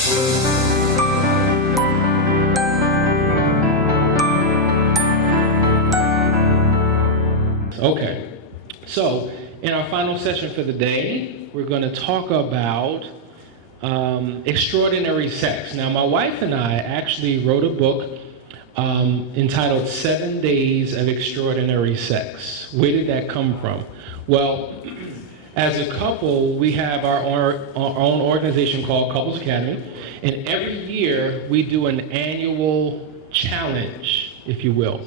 Okay, so in our final session for the day, we're going to talk about extraordinary sex. Now, my wife and I actually wrote a book entitled 7 Days of Extraordinary Sex. Where did that come from? Well, as a couple, we have our own organization called Couples Academy, and every year we do an annual challenge, if you will.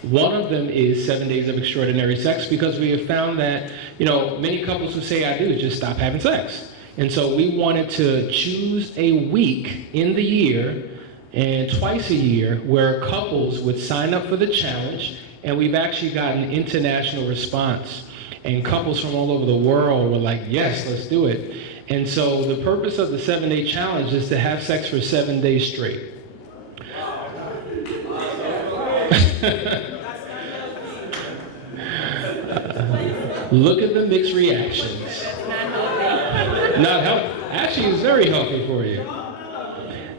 One of them is 7 Days of Extraordinary Sex, because we have found that, many couples who say I do just stop having sex. And so we wanted to choose a week in the year and twice a year where couples would sign up for the challenge, and we've actually gotten international response. And couples from all over the world were like, yes, let's do it. And so the purpose of the 7-day challenge is to have sex for 7 days straight. Look at the mixed reactions. Not healthy. Actually, it's very healthy for you.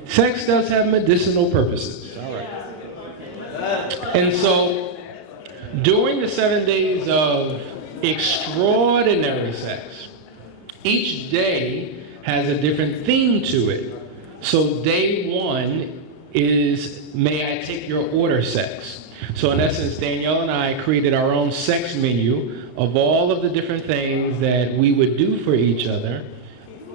Sex does have medicinal purposes. All right. And so, during the 7 days of extraordinary sex, each day has a different theme to it. So day 1 is May I Take Your Order sex. So in essence, Danielle and I created our own sex menu of all of the different things that we would do for each other,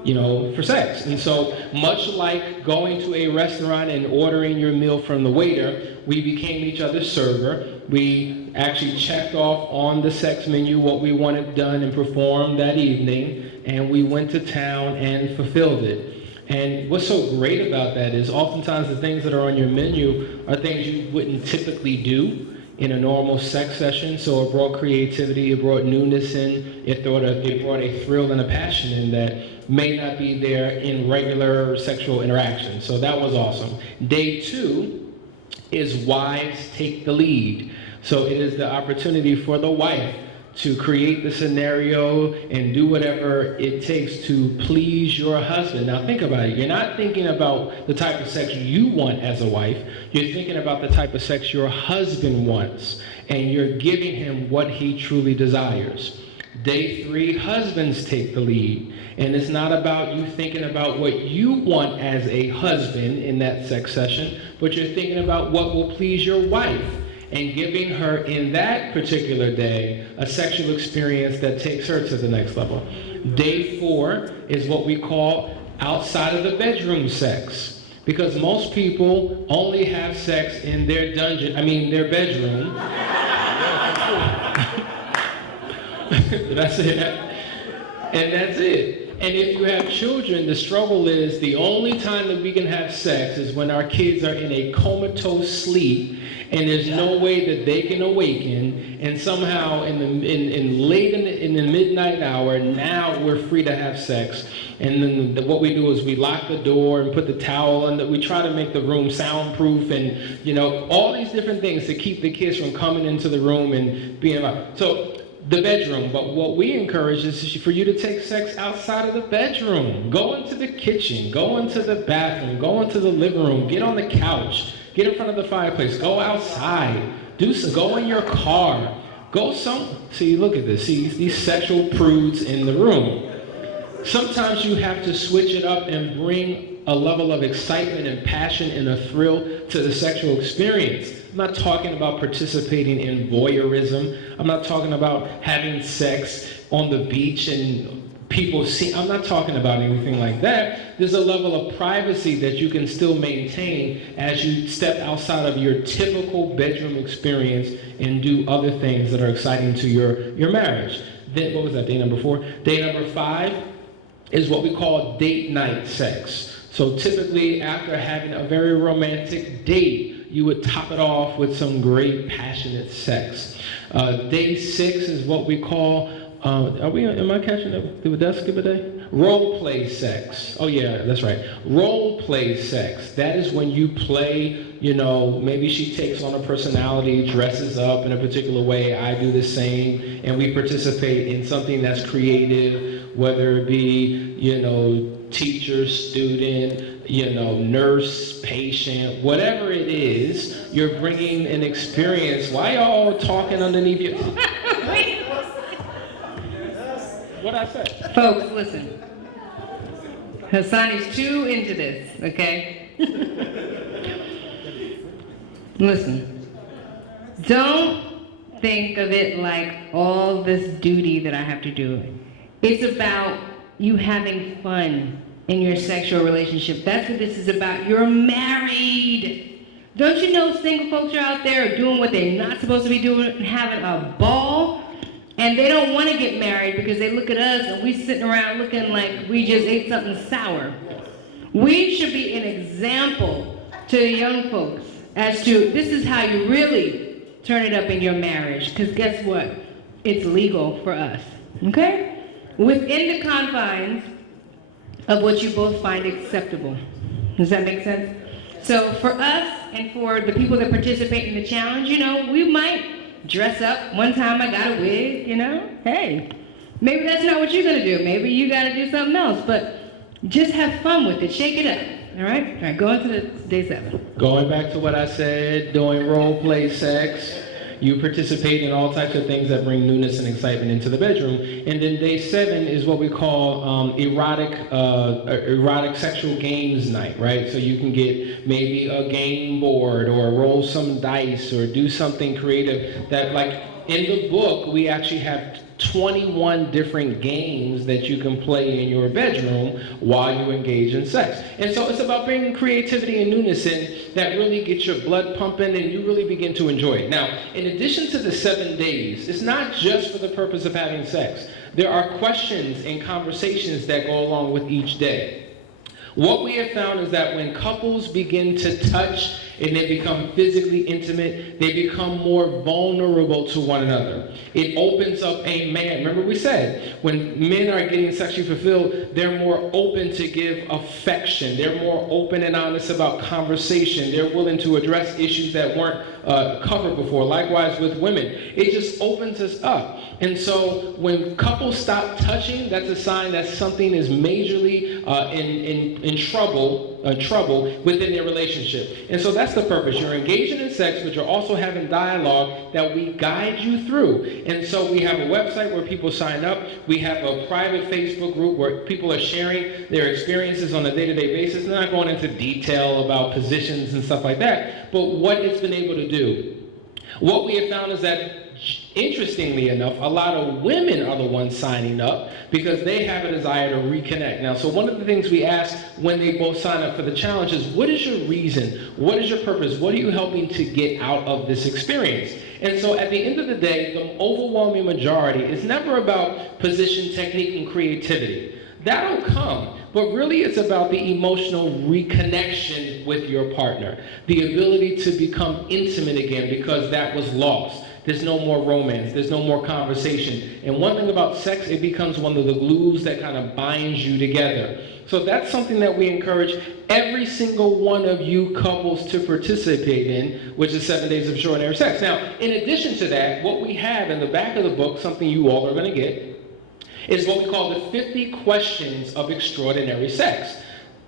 for sex. And so much like going to a restaurant and ordering your meal from the waiter, we became each other's server. We actually checked off on the sex menu what we wanted done and performed that evening, and we went to town and fulfilled it. And what's so great about that is oftentimes the things that are on your menu are things you wouldn't typically do in a normal sex session. So it brought creativity, it brought newness in, it brought a thrill and a passion in that may not be there in regular sexual interaction. So that was awesome. Day 2 is Wives Take the Lead. So it is the opportunity for the wife to create the scenario and do whatever it takes to please your husband. Now think about it. You're not thinking about the type of sex you want as a wife. You're thinking about the type of sex your husband wants, and you're giving him what he truly desires. Day 3, husbands take the lead. And it's not about you thinking about what you want as a husband in that sex session, but you're thinking about what will please your wife, and giving her in that particular day a sexual experience that takes her to the next level. Day 4 is what we call outside of the bedroom sex, because most people only have sex in their their bedroom. Did I say that? And that's it. And if you have children, the struggle is the only time that we can have sex is when our kids are in a comatose sleep, and there's no way that they can awaken, and somehow in the midnight hour, now we're free to have sex. And then what we do is we lock the door and put the towel under. We try to make the room soundproof, and all these different things to keep the kids from coming into the room and being out. So the bedroom, but what we encourage is for you to take sex outside of the bedroom. Go into the kitchen, go into the bathroom, go into the living room, get on the couch, get in front of the fireplace, go outside, go in your car, see, look at this, see these sexual prudes in the room. Sometimes you have to switch it up and bring a level of excitement and passion and a thrill to the sexual experience. I'm not talking about participating in voyeurism. I'm not talking about having sex on the beach and people see. I'm not talking about anything like that. There's a level of privacy that you can still maintain as you step outside of your typical bedroom experience and do other things that are exciting to your marriage. Then, what was that, day number 4? Day number 5 is what we call date night sex. So typically after having a very romantic date, you would top it off with some great passionate sex. Day 6 is what we call, am I catching up? Did I skip a day? Role play sex. Oh yeah, that's right. Role play sex. That is when you play, maybe she takes on a personality, dresses up in a particular way, I do the same, and we participate in something that's creative, whether it be, teacher, student, nurse, patient, whatever it is, you're bringing an experience. Why y'all talking underneath you? What'd I say? Folks, listen. Hasani's too into this, okay? Listen. Don't think of it like all this duty that I have to do. It's about you having fun in your sexual relationship. That's what this is about. You're married. Don't you know single folks are out there doing what they're not supposed to be doing and having a ball? And they don't want to get married because they look at us and we sitting around looking like we just ate something sour. We should be an example to the young folks as to this is how you really turn it up in your marriage. Because guess what? It's legal for us. Okay? Within the confines of what you both find acceptable. Does that make sense? So for us and for the people that participate in the challenge, we might dress up. One time I got a wig, Hey, maybe that's not what you're gonna do. Maybe you gotta do something else, but just have fun with it. Shake it up, all right? All right, go into the day 7. Going back to what I said, doing role play sex, you participate in all types of things that bring newness and excitement into the bedroom. And then day 7 is what we call erotic sexual games night, right? So you can get maybe a game board or roll some dice or do something creative that, like in the book, we actually have 21 different games that you can play in your bedroom while you engage in sex. And so it's about bringing creativity and newness in that really gets your blood pumping and you really begin to enjoy it. Now, in addition to the 7 days, it's not just for the purpose of having sex. There are questions and conversations that go along with each day. What we have found is that when couples begin to touch and they become physically intimate, they become more vulnerable to one another. It opens up a man. Remember we said, when men are getting sexually fulfilled, they're more open to give affection. They're more open and honest about conversation. They're willing to address issues that weren't covered before. Likewise with women. It just opens us up. And so when couples stop touching, that's a sign that something is majorly in trouble within their relationship. And so that's the purpose. You're engaging in sex, but you're also having dialogue that we guide you through. And so we have a website where people sign up. We have a private Facebook group where people are sharing their experiences on a day-to-day basis. They're not going into detail about positions and stuff like that, but what it's been able to do. What we have found is that, interestingly enough, a lot of women are the ones signing up because they have a desire to reconnect. Now, so one of the things we ask when they both sign up for the challenge is, what is your reason? What is your purpose? What are you helping to get out of this experience? And so at the end of the day, the overwhelming majority is never about position, technique, and creativity. That'll come. But really it's about the emotional reconnection with your partner. The ability to become intimate again because that was lost. There's no more romance. There's no more conversation. And one thing about sex, it becomes one of the glues that kind of binds you together. So that's something that we encourage every single one of you couples to participate in, which is 7 days of extraordinary sex. Now, in addition to that, what we have in the back of the book, something you all are going to get, is what we call the 50 questions of extraordinary sex.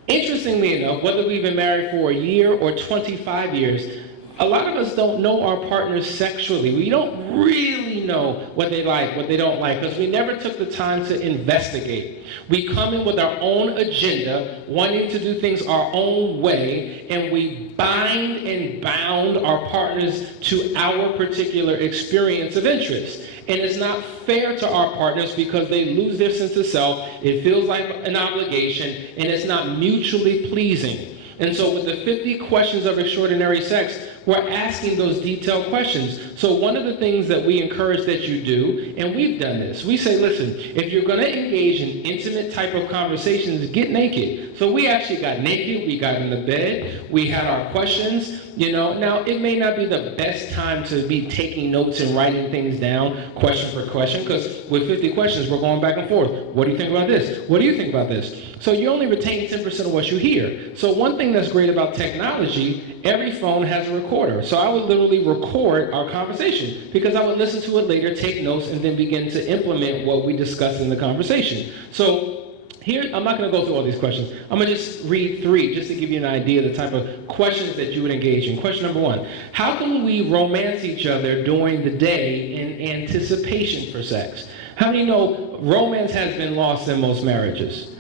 Interestingly enough, whether we've been married for a year or 25 years, a lot of us don't know our partners sexually. We don't really know what they like, what they don't like, because we never took the time to investigate. We come in with our own agenda, wanting to do things our own way, and we bind and bound our partners to our particular experience of interest. And it's not fair to our partners because they lose their sense of self, it feels like an obligation, and it's not mutually pleasing. And so with the 50 questions of extraordinary sex, we're asking those detailed questions. So one of the things that we encourage that you do, and we've done this, we say, listen, if you're going to engage in intimate type of conversations, get naked. So we actually got naked, we got in the bed, we had our questions, you know. Now, it may not be the best time to be taking notes and writing things down, question for question, because with 50 questions, we're going back and forth. What do you think about this? What do you think about this? So you only retain 10% of what you hear. So one thing that's great about technology, every phone has a recorder. So I would literally record our conversation because I would listen to it later, take notes, and then begin to implement what we discussed in the conversation. So here, I'm not going to go through all these questions. I'm going to just read 3 just to give you an idea of the type of questions that you would engage in. Question number 1, how can we romance each other during the day in anticipation for sex? How many know romance has been lost in most marriages?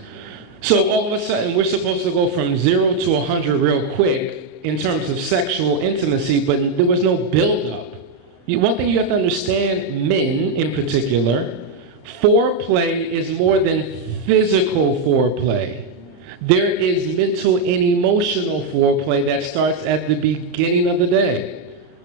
So all of a sudden, we're supposed to go from 0 to 100 real quick in terms of sexual intimacy, but there was no build-up. One thing you have to understand, men in particular, foreplay is more than physical foreplay. There is mental and emotional foreplay that starts at the beginning of the day.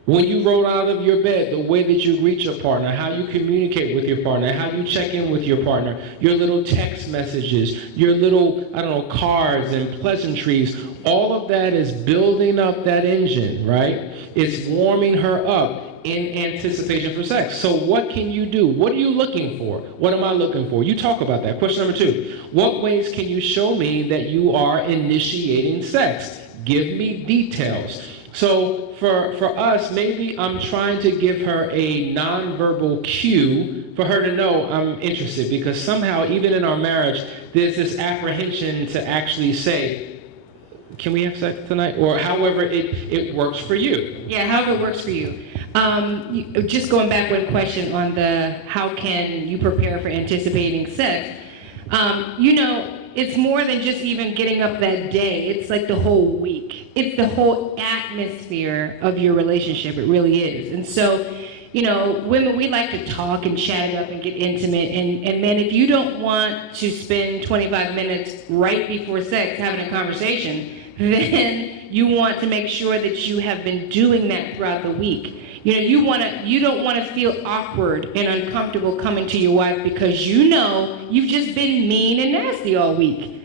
When you roll out of your bed, the way that you greet your partner, how you communicate with your partner, how you check in with your partner, your little text messages, your little, cards and pleasantries, all of that is building up that engine, right? It's warming her up in anticipation for sex. So what can you do? What are you looking for? What am I looking for? You talk about that. Question number 2, what ways can you show me that you are initiating sex? Give me details. So for us, maybe I'm trying to give her a nonverbal cue for her to know I'm interested, because somehow, even in our marriage, there's this apprehension to actually say, can we have sex tonight? Or however it works for you. Yeah, however it works for you. Just going back one question on the how can you prepare for anticipating sex. It's more than just even getting up that day. It's like the whole week. It's the whole atmosphere of your relationship. It really is. And so, women, we like to talk and chat it up and get intimate. And men, if you don't want to spend 25 minutes right before sex having a conversation, then you want to make sure that you have been doing that throughout the week. You don't want to feel awkward and uncomfortable coming to your wife because you've just been mean and nasty all week.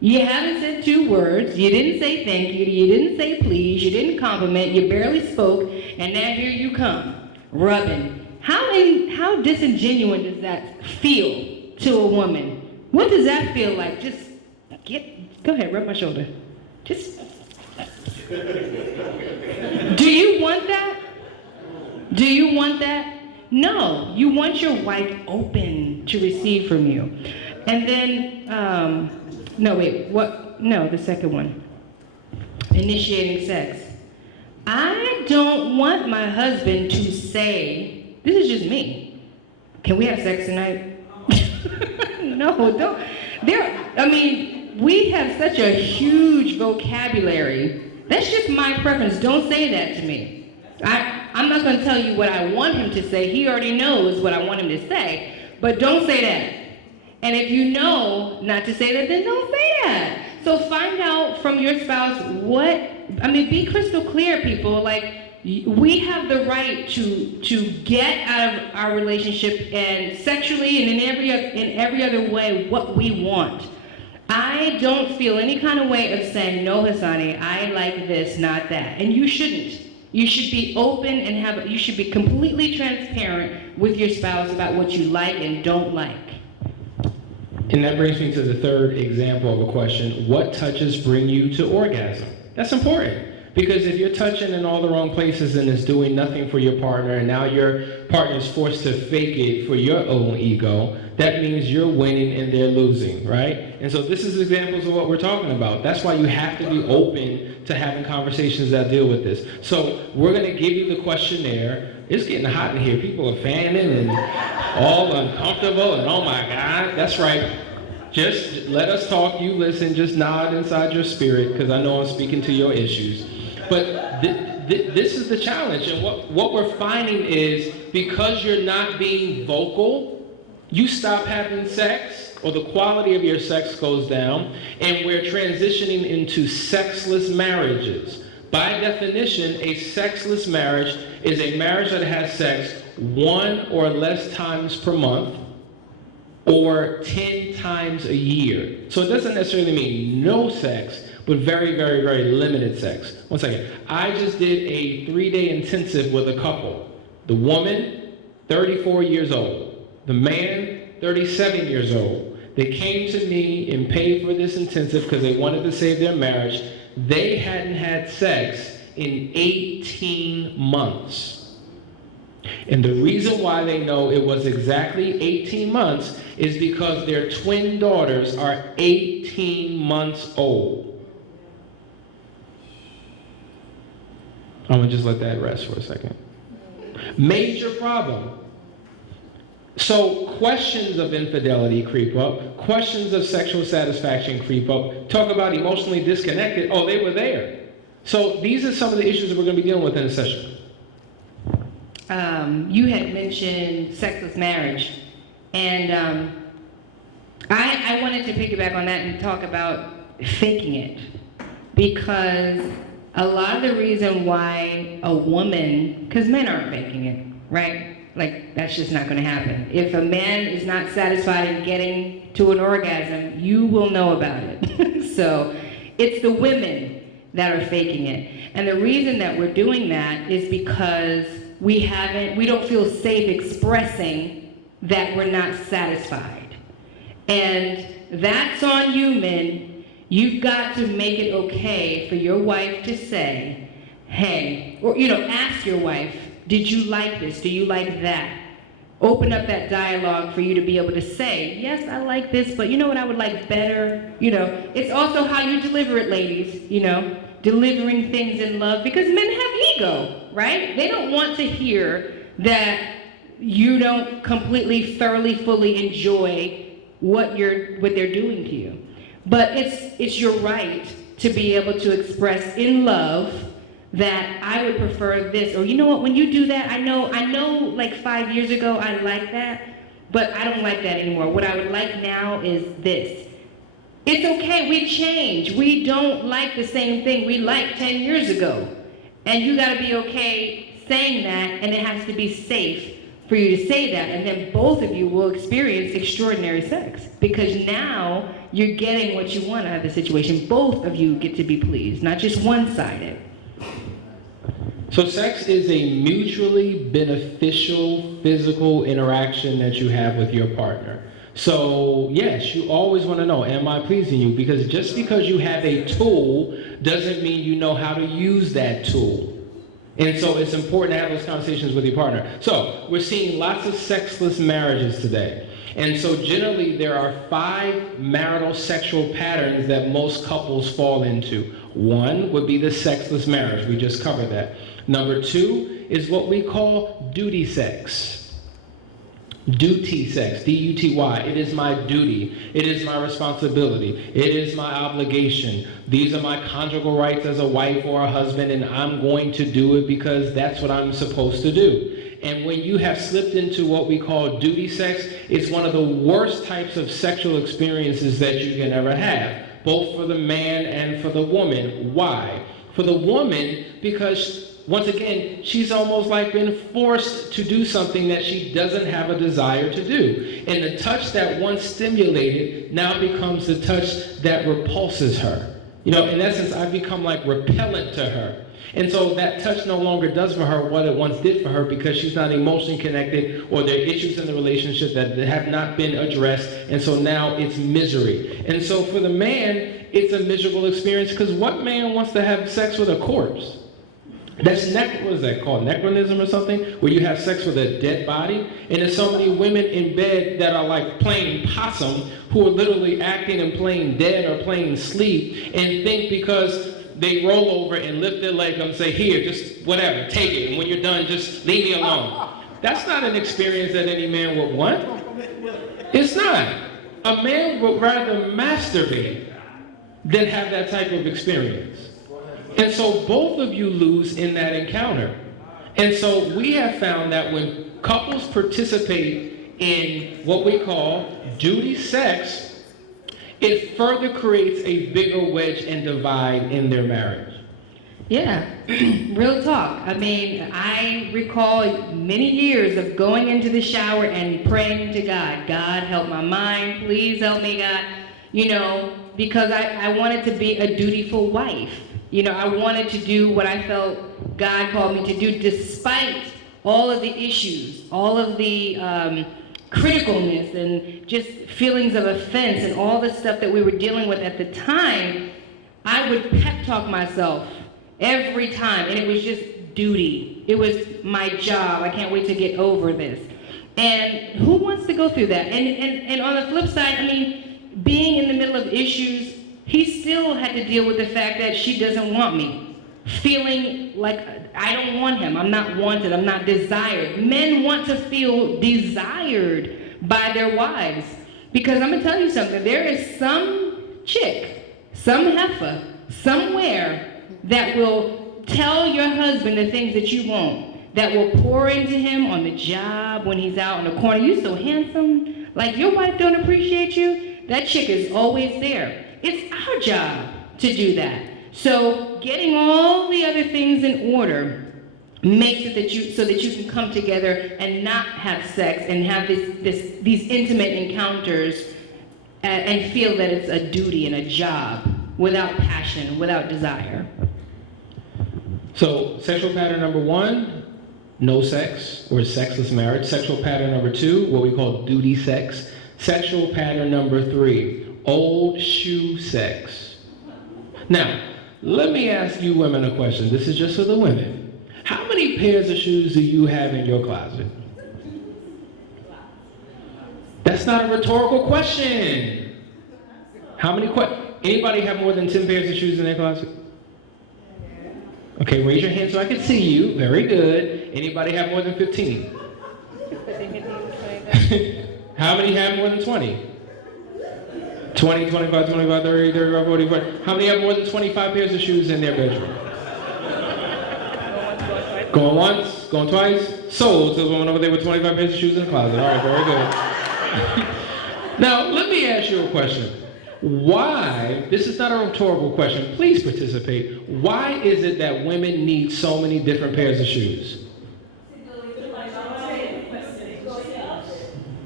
You haven't said 2 words, you didn't say thank you, you didn't say please, you didn't compliment, you barely spoke, and now here you come, rubbing. How disingenuous does that feel to a woman? What does that feel like? Go ahead, rub my shoulder. Do you want that? Do you want that? No, you want your wife open to receive from you. And then, the second one. Initiating sex. I don't want my husband to say, this is just me, can we have sex tonight? No, don't. We have such a huge vocabulary. That's just my preference. Don't say that to me. I'm not going to tell you what I want him to say. He already knows what I want him to say. But don't say that. And if you know not to say that, then don't say that. So find out from your spouse be crystal clear, people. We have the right to get out of our relationship and sexually and in every other way what we want. I don't feel any kind of way of saying, no, Hasani, I like this, not that. And you shouldn't. You should be open and you should be completely transparent with your spouse about what you like and don't like. And that brings me to the 3rd example of a question. What touches bring you to orgasm? That's important. Because if you're touching in all the wrong places and it's doing nothing for your partner, and now your partner is forced to fake it for your own ego, that means you're winning and they're losing, right? And so this is examples of what we're talking about. That's why you have to be open to having conversations that deal with this. So we're going to give you the questionnaire. It's getting hot in here. People are fanning and all uncomfortable and oh my God. That's right. Just let us talk, you listen, just nod inside your spirit because I know I'm speaking to your issues. But this is the challenge, and what we're finding is because you're not being vocal, you stop having sex, or the quality of your sex goes down, and we're transitioning into sexless marriages. By definition, a sexless marriage is a marriage that has sex 1 or less times per month, or 10 times a year. So it doesn't necessarily mean no sex, but very, very, very limited sex. One second. I just did a 3-day intensive with a couple. The woman, 34 years old. The man, 37 years old. They came to me and paid for this intensive because they wanted to save their marriage. They hadn't had sex in 18 months. And the reason why they know it was exactly 18 months is because their twin daughters are 18 months old. I'm going to just let that rest for a second. Major problem. So questions of infidelity creep up. Questions of sexual satisfaction creep up. Talk about emotionally disconnected. Oh, they were there. So these are some of the issues that we're going to be dealing with in this session. You had mentioned sexless marriage, and I wanted to piggyback on that and talk about faking it, because a lot of the reason why a woman, because men aren't faking it, right? Like, that's just not going to happen. If a man is not satisfied in getting to an orgasm, you will know about it. So it's the women that are faking it. And the reason that we're doing that is because we don't feel safe expressing that we're not satisfied. And that's on you, men. You've got to make it okay for your wife to say, hey, or, ask your wife, did you like this? Do you like that? Open up that dialogue for you to be able to say, yes, I like this, but you know what I would like better? It's also how you deliver it, ladies, delivering things in love, because men have ego, right? They don't want to hear that you don't completely, thoroughly, fully enjoy what they're doing to you. But it's your right to be able to express in love that I would prefer this, or you know what, when you do that, I know like 5 years ago I liked that, but I don't like that anymore. What I would like now is this. It's okay, we change. We don't like the same thing we liked 10 years ago. And you gotta be okay saying that, and it has to be safe for you to say that, and then both of you will experience extraordinary sex, because now you're getting what you want out of the situation. Both of you get to be pleased, not just one-sided. So sex is a mutually beneficial physical interaction that you have with your partner. So yes, you always want to know, am I pleasing you? Because just because you have a tool doesn't mean you know how to use that tool. And so it's important to have those conversations with your partner. So we're seeing lots of sexless marriages today. And so generally there are 5 marital sexual patterns that most couples fall into. One would be the sexless marriage. We just covered that. Number 2 is what we call duty sex. Duty sex, D-U-T-Y. It is my duty. It is my responsibility. It is my obligation. These are my conjugal rights as a wife or a husband, and I'm going to do it because that's what I'm supposed to do. And when you have slipped into what we call duty sex, it's one of the worst types of sexual experiences that you can ever have, both for the man and for the woman. Why? For the woman, because once again, she's almost like been forced to do something that she doesn't have a desire to do. And the touch that once stimulated now becomes the touch that repulses her. In essence, I've become like repellent to her. And so that touch no longer does for her what it once did for her, because she's not emotionally connected, or there are issues in the relationship that have not been addressed. And so now it's misery. And so for the man, it's a miserable experience, because what man wants to have sex with a corpse? That's what is that called? Necronism or something? Where you have sex with a dead body? And there's so many women in bed that are like playing possum, who are literally acting and playing dead or playing sleep, and think because they roll over and lift their leg up and say, here, just whatever, take it. And when you're done, just leave me alone. That's not an experience that any man would want. It's not. A man would rather masturbate than have that type of experience. And so both of you lose in that encounter. And so we have found that when couples participate in what we call duty sex, it further creates a bigger wedge and divide in their marriage. Yeah, real talk. I mean, I recall many years of going into the shower and praying to God. God, help my mind. Please help me, God. You know, because I wanted to be a dutiful wife. You know, I wanted to do what I felt God called me to do, despite all of the issues, all of the criticalness and just feelings of offense and all the stuff that we were dealing with at the time. I would pep talk myself every time, and it was just duty. It was my job. I can't wait to get over this. And who wants to go through that? And on the flip side, I mean, being in the middle of issues, he still had to deal with the fact that she doesn't want me. Feeling like I don't want him. I'm not wanted. I'm not desired. Men want to feel desired by their wives. Because I'm going to tell you something. There is some chick, some heifer, somewhere that will tell your husband the things that you want, that will pour into him on the job when he's out in the corner. You so handsome. Like your wife don't appreciate you. That chick is always there. It's our job to do that. So getting all the other things in order makes it that you can come together and not have sex and have these intimate encounters and feel that it's a duty and a job without passion, without desire. So, sexual pattern number 1, no sex or sexless marriage. Sexual pattern number 2, what we call duty sex. Sexual pattern number 3, old shoe sex. Now, let me ask you women a question. This is just for the women. How many pairs of shoes do you have in your closet? That's not a rhetorical question. How many anybody have more than 10 pairs of shoes in their closet? Okay, raise your hand so I can see you. Very good. Anybody have more than 15? How many have more than 20? 20, 25, 25, 30, 35, 40, 40. How many have more than 25 pairs of shoes in their bedroom? Going once, going twice. Sold to the woman over there with 25 pairs of shoes in the closet. All right, very good. Now, let me ask you a question. Why, this is not a rhetorical question, please participate. Why is it that women need so many different pairs of shoes?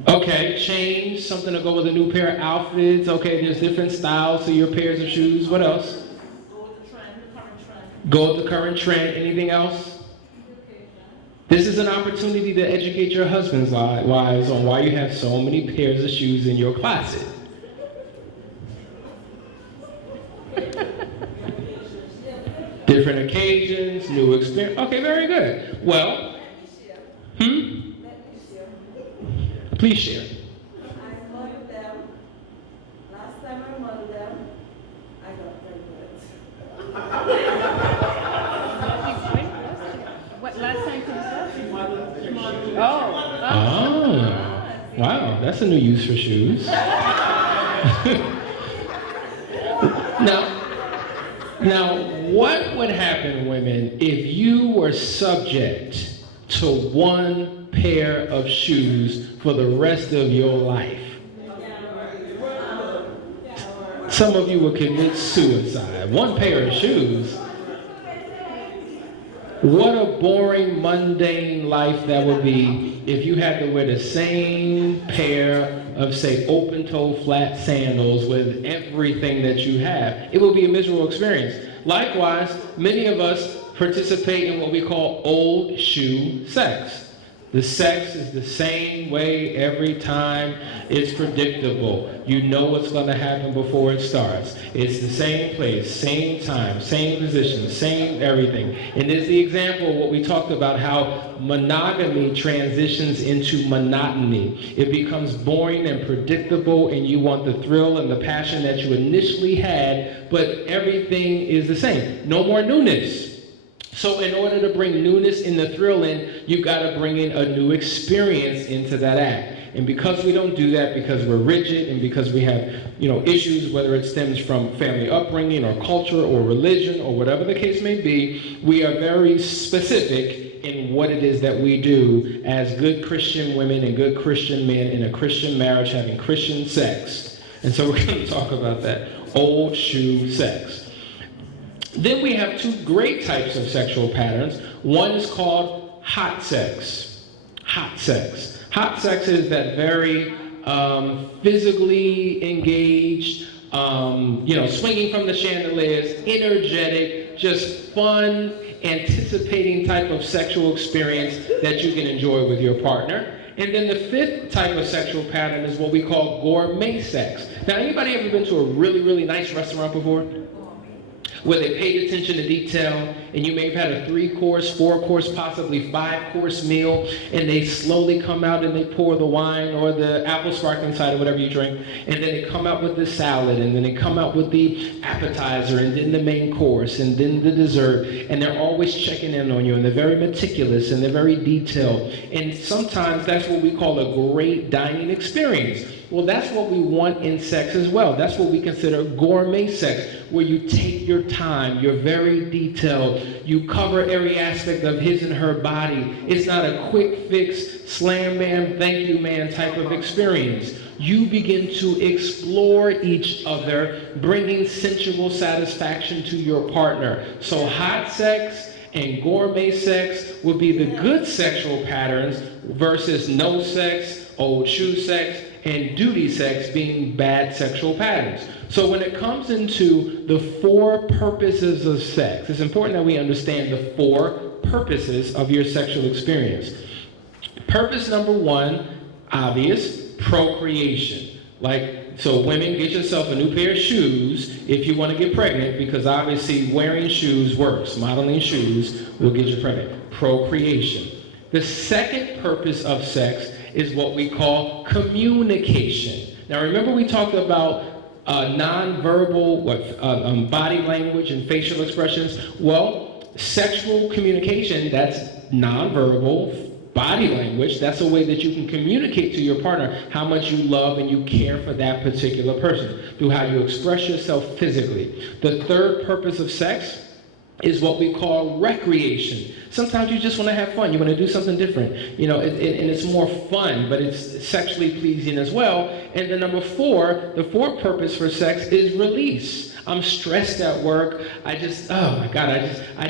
Okay, change, something to go with a new pair of outfits. Okay, there's different styles to your pairs of shoes. What else? Go with the current trend. Anything else? This is an opportunity to educate your husband's wives on why you have so many pairs of shoes in your closet. Different occasions, new experience. Okay, very good. Well, please share. I modeled them. Last time I modeled them, I got pregnant. What last time? Oh, wow, that's a new use for shoes. Now, what would happen, women, if you were subject to one pair of shoes for the rest of your life? Some of you would commit suicide. One pair of shoes. What a boring, mundane life that would be if you had to wear the same pair of, say, open-toe flat sandals with everything that you have. It will be a miserable experience. Likewise, many of us participate in what we call old shoe sex. The sex is the same way every time. It's predictable. You know what's going to happen before it starts. It's the same place, same time, same position, same everything. And there's the example of what we talked about, how monogamy transitions into monotony. It becomes boring and predictable, and you want the thrill and the passion that you initially had, but everything is the same. No more newness. So in order to bring newness and the thrill in, you've got to bring in a new experience into that act. And because we don't do that, because we're rigid and because we have, issues, whether it stems from family upbringing or culture or religion or whatever the case may be, we are very specific in what it is that we do as good Christian women and good Christian men in a Christian marriage having Christian sex. And so we're going to talk about that. Old shoe sex. Then we have two great types of sexual patterns. One is called hot sex. Hot sex. Hot sex is that very physically engaged, swinging from the chandeliers, energetic, just fun, anticipating type of sexual experience that you can enjoy with your partner. And then the fifth type of sexual pattern is what we call gourmet sex. Now, anybody ever been to a really, really nice restaurant before? Where they paid attention to detail, and you may have had a 3-course, 4-course, possibly 5-course meal, and they slowly come out and they pour the wine or the apple sparkling cider, whatever you drink, and then they come out with the salad, and then they come out with the appetizer, and then the main course, and then the dessert, and they're always checking in on you, and they're very meticulous, and they're very detailed, and sometimes that's what we call a great dining experience. Well, that's what we want in sex as well. That's what we consider gourmet sex, where you take your time, you're very detailed, you cover every aspect of his and her body. It's not a quick fix, slam bam, thank you man type of experience. You begin to explore each other, bringing sensual satisfaction to your partner. So hot sex and gourmet sex will be the good sexual patterns versus no sex, old shoe sex, and duty sex being bad sexual patterns. So when it comes into the 4 purposes of sex, it's important that we understand the 4 purposes of your sexual experience. Purpose number 1, obvious, procreation. So women, get yourself a new pair of shoes if you want to get pregnant, because obviously wearing shoes works. Modeling shoes will get you pregnant. Procreation. The second purpose of sex is what we call communication. Now remember we talked about nonverbal body language and facial expressions. Well, sexual communication, that's nonverbal body language. That's a way that you can communicate to your partner how much you love and you care for that particular person through how you express yourself physically. The third purpose of sex is what we call recreation. Sometimes you just want to have fun. You want to do something different, and it's more fun, but it's sexually pleasing as well. And then number 4, the 4th purpose for sex is release. I'm stressed at work. I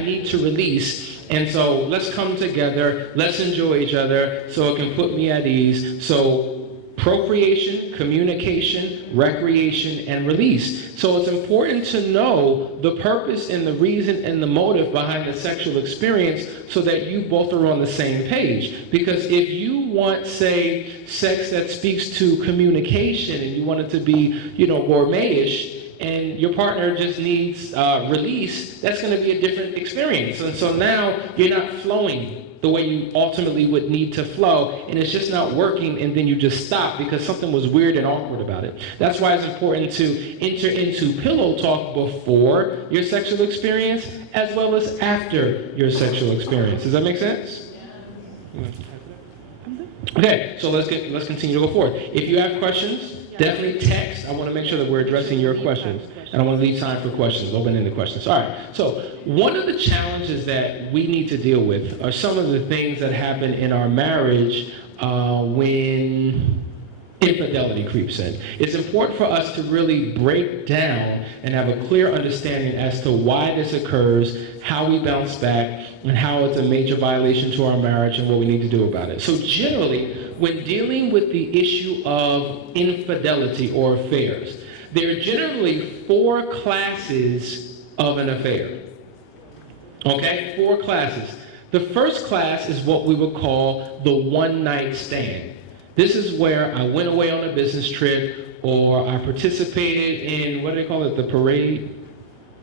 need to release. And so let's come together. Let's enjoy each other so it can put me at ease. So procreation, communication, recreation, and release. So it's important to know the purpose and the reason and the motive behind the sexual experience so that you both are on the same page. Because if you want, say, sex that speaks to communication and you want it to be, gourmet-ish, and your partner just needs release, that's going to be a different experience. And so now you're not flowing the way you ultimately would need to flow, and it's just not working, and then you just stop because something was weird and awkward about it. That's why it's important to enter into pillow talk before your sexual experience as well as after your sexual experience. Does that make sense? Okay, so let's continue to go forward. If you have questions, definitely text. I want to make sure that we're addressing your questions. And I want to leave time for questions, open-ended questions. All right, so one of the challenges that we need to deal with are some of the things that happen in our marriage when infidelity creeps in. It's important for us to really break down and have a clear understanding as to why this occurs, how we bounce back, and how it's a major violation to our marriage and what we need to do about it. So generally, when dealing with the issue of infidelity or affairs, there are generally 4 classes of an affair. Okay, 4 classes. The first class is what we would call the one-night stand. This is where I went away on a business trip, or I participated in, what do they call it, the parade?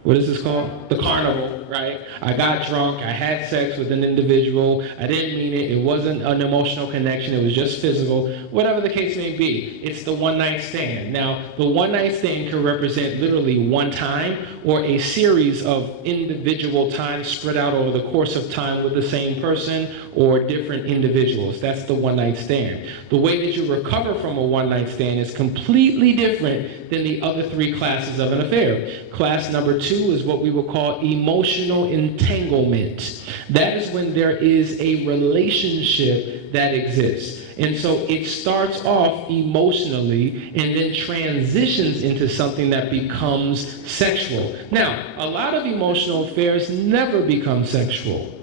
What is this called? The carnival, right? I got drunk, I had sex with an individual, I didn't mean it, it wasn't an emotional connection, it was just physical, whatever the case may be. It's the one-night stand. Now, the one-night stand can represent literally one time or a series of individual times spread out over the course of time with the same person or different individuals. That's the one-night stand. The way that you recover from a one-night stand is completely different than the other 3 classes of an affair. Class number 2 is what we will call emotional entanglement. That is when there is a relationship that exists. And so it starts off emotionally and then transitions into something that becomes sexual. Now, a lot of emotional affairs never become sexual,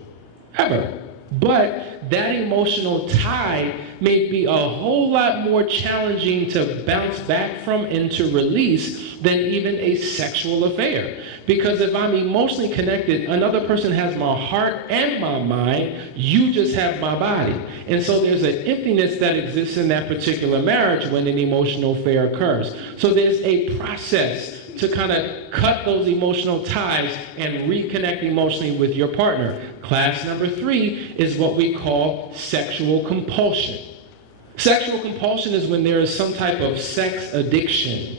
ever. But that emotional tie may be a whole lot more challenging to bounce back from and to release than even a sexual affair. Because if I'm emotionally connected, another person has my heart and my mind, you just have my body. And so there's an emptiness that exists in that particular marriage when an emotional affair occurs. So there's a process to kind of cut those emotional ties and reconnect emotionally with your partner. Class number 3 is what we call sexual compulsion. Sexual compulsion is when there is some type of sex addiction.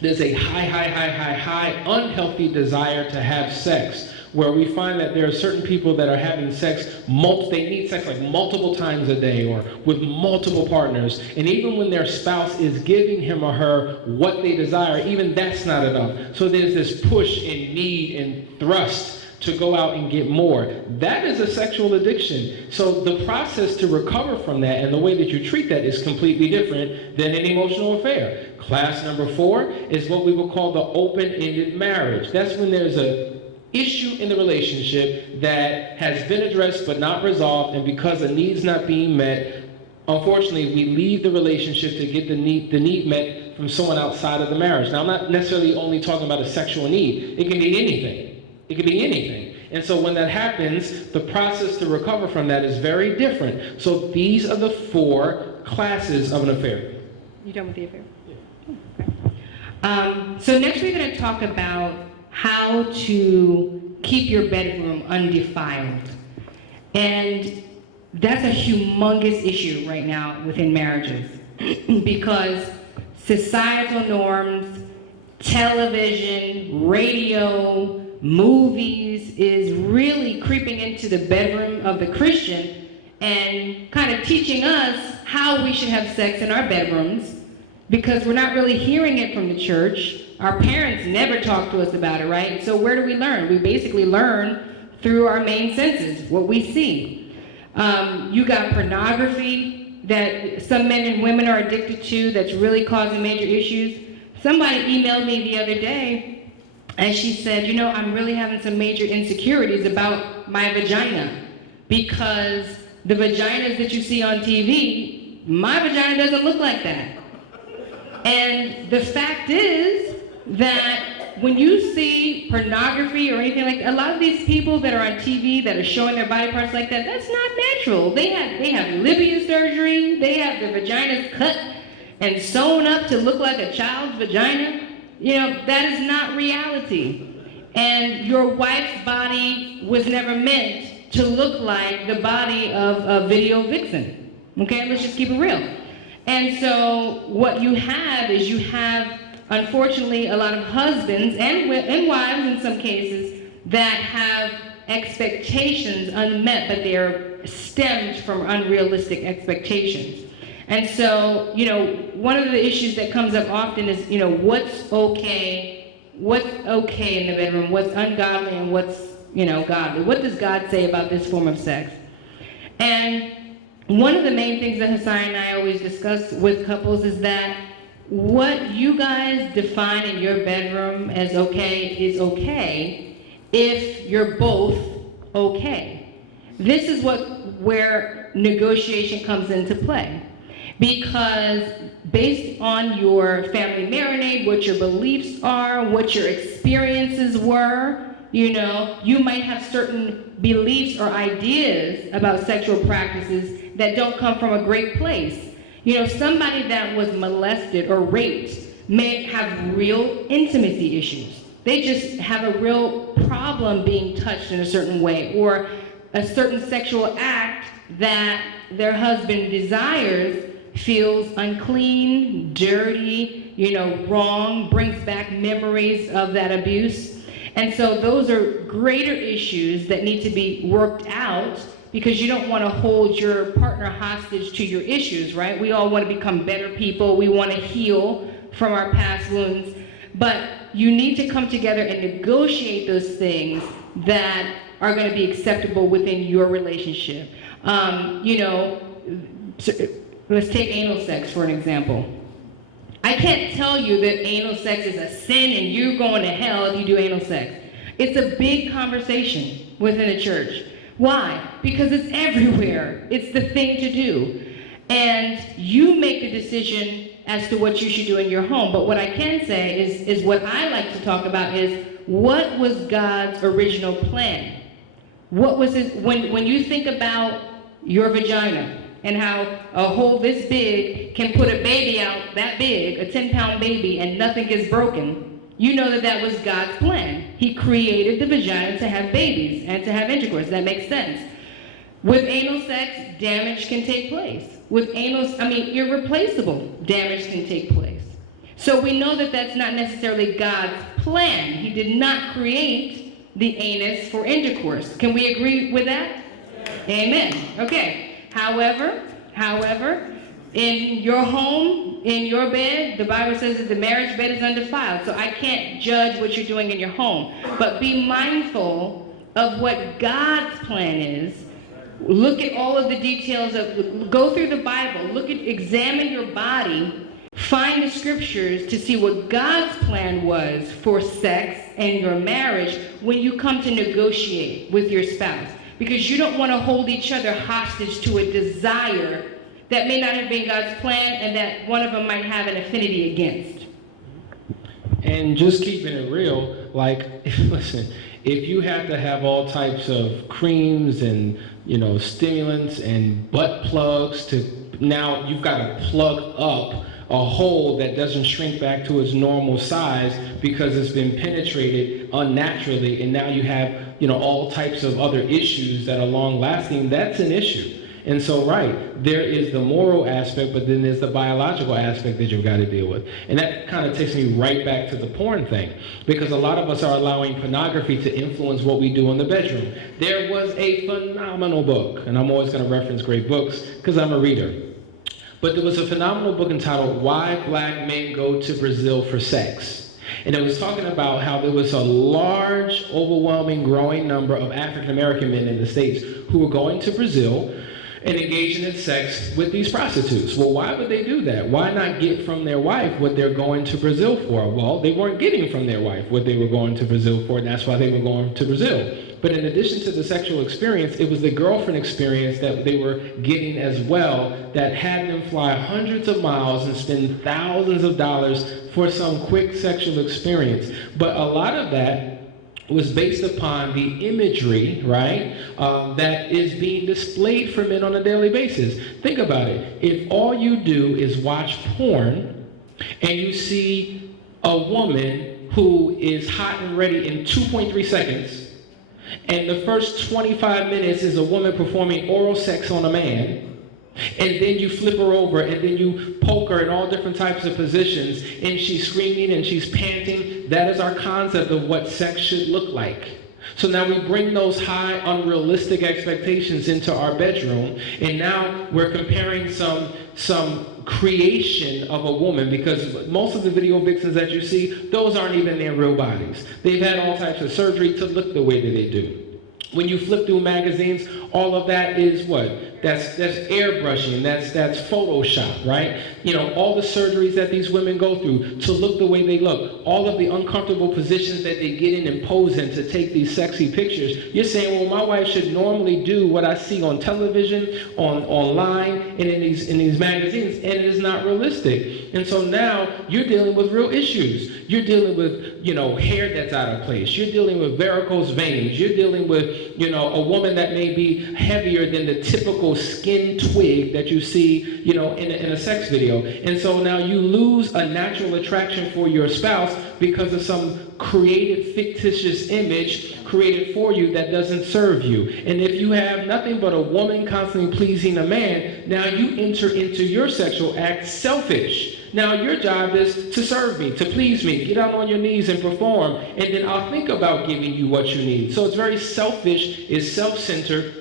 There's a high, unhealthy desire to have sex, where we find that there are certain people that are having sex, they need sex like multiple times a day or with multiple partners. And even when their spouse is giving him or her what they desire, even that's not enough. So there's this push and need and thrust to go out and get more. That is a sexual addiction. So the process to recover from that and the way that you treat that is completely different than an emotional affair. Class number 4 is what we would call the open-ended marriage. That's when there's a issue in the relationship that has been addressed but not resolved, and because the need's not being met, unfortunately, we leave the relationship to get the need met from someone outside of the marriage. Now, I'm not necessarily only talking about a sexual need. It can be anything. It can be anything. And so when that happens, the process to recover from that is very different. So these are the 4 classes of an affair. You done with the affair? So next we're going to talk about how to keep your bedroom undefiled. And that's a humongous issue right now within marriages because societal norms, television, radio, movies is really creeping into the bedroom of the Christian and kind of teaching us how we should have sex in our bedrooms, because we're not really hearing it from the church. Our parents never talk to us about it, right? So where do we learn? We basically learn through our main senses, what we see. You got pornography that some men and women are addicted to that's really causing major issues. Somebody emailed me the other day and she said, you know, I'm really having some major insecurities about my vagina because the vaginas that you see on TV, my vagina doesn't look like that. And the fact is that when you see pornography or anything like that, a lot of these people that are on TV that are showing their body parts like that, that's not natural. They have Libido surgery, they have their vaginas cut and sewn up to look like a child's vagina. You know, that is not reality. And your wife's body was never meant to look like the body of a video vixen. Okay, let's just keep it real. And so what you have is you have, unfortunately, a lot of husbands and wives in some cases that have expectations unmet, but they are stemmed from unrealistic expectations. And so, you know, one of the issues that comes up often is, you know, what's okay in the bedroom, what's ungodly and what's, you know, godly. What does God say about this form of sex? And one of the main things that Hasani and I always discuss with couples is that what you guys define in your bedroom as okay is okay if you're both okay. This is where negotiation comes into play. Because based on your family marinade, what your beliefs are, what your experiences were, you know, you might have certain beliefs or ideas about sexual practices that don't come from a great place. You know, somebody that was molested or raped may have real intimacy issues. They just have a real problem being touched in a certain way, or a certain sexual act that their husband desires feels unclean, dirty, you know, wrong, brings back memories of that abuse. And so those are greater issues that need to be worked out, because you don't want to hold your partner hostage to your issues, right? We all want to become better people. We want to heal from our past wounds. But you need to come together and negotiate those things that are going to be acceptable within your relationship. You know, Let's take anal sex for an example. I can't tell you that anal sex is a sin and you're going to hell if you do anal sex. It's a big conversation within a church. Why? Because it's everywhere. It's the thing to do. And you make the decision as to what you should do in your home. But what I can say is what I like to talk about is, what was God's original plan? What was it, when you think about your vagina and how a hole this big can put a baby out that big, a 10-pound baby, and nothing gets broken, you know that that was God's plan. He created the vagina to have babies and to have intercourse. That makes sense. With anal sex, damage can take place. With irreplaceable damage can take place. So we know that that's not necessarily God's plan. He did not create the anus for intercourse. Can we agree with that? Amen. Okay. However, in your home, in your bed, the Bible says that the marriage bed is undefiled. So I can't judge what you're doing in your home. But be mindful of what God's plan is. Look at all of the details go through the Bible, examine your body, find the scriptures to see what God's plan was for sex and your marriage when you come to negotiate with your spouse. Because you don't want to hold each other hostage to a desire that may not have been God's plan and that one of them might have an affinity against. And just keeping it real, listen, if you have to have all types of creams and, stimulants and butt plugs now you've got to plug up a hole that doesn't shrink back to its normal size because it's been penetrated unnaturally, and now you have, all types of other issues that are long lasting, that's an issue. And so, right, there is the moral aspect, but then there's the biological aspect that you've got to deal with. And that kind of takes me right back to the porn thing, because a lot of us are allowing pornography to influence what we do in the bedroom. There was a phenomenal book, and I'm always going to reference great books because I'm a reader. But there was a phenomenal book entitled Why Black Men Go to Brazil for Sex. And it was talking about how there was a large, overwhelming, growing number of African American men in the States who were going to Brazil and engaging in sex with these prostitutes. Well, why would they do that? Why not get from their wife what they're going to Brazil for? Well, they weren't getting from their wife what they were going to Brazil for, and that's why they were going to Brazil. But in addition to the sexual experience, it was the girlfriend experience that they were getting as well that had them fly hundreds of miles and spend thousands of dollars for some quick sexual experience. But a lot of that was based upon the imagery, right, that is being displayed for men on a daily basis. Think about it. If all you do is watch porn and you see a woman who is hot and ready in 2.3 seconds, and the first 25 minutes is a woman performing oral sex on a man, and then you flip her over and then you poke her in all different types of positions and she's screaming and she's panting, that is our concept of what sex should look like. So now we bring those high, unrealistic expectations into our bedroom, and now we're comparing some creation of a woman, because most of the video vixens that you see, those aren't even their real bodies. They've had all types of surgery to look the way that they do. When you flip through magazines, all of that is what? That's airbrushing, that's Photoshop, right? All the surgeries that these women go through to look the way they look, all of the uncomfortable positions that they get in and pose in to take these sexy pictures. You're saying, well, my wife should normally do what I see on television, online, and in these magazines, and it is not realistic. And so now you're dealing with real issues. You're dealing with, hair that's out of place. You're dealing with varicose veins. You're dealing with, a woman that may be heavier than the typical skin twig that you see, in a sex video. And so now you lose a natural attraction for your spouse because of some created fictitious image created for you that doesn't serve you. And if you have nothing but a woman constantly pleasing a man, now you enter into your sexual act selfish. Now your job is to serve me, to please me, get out on your knees and perform, and then I'll think about giving you what you need. So it's very selfish, it's self-centered.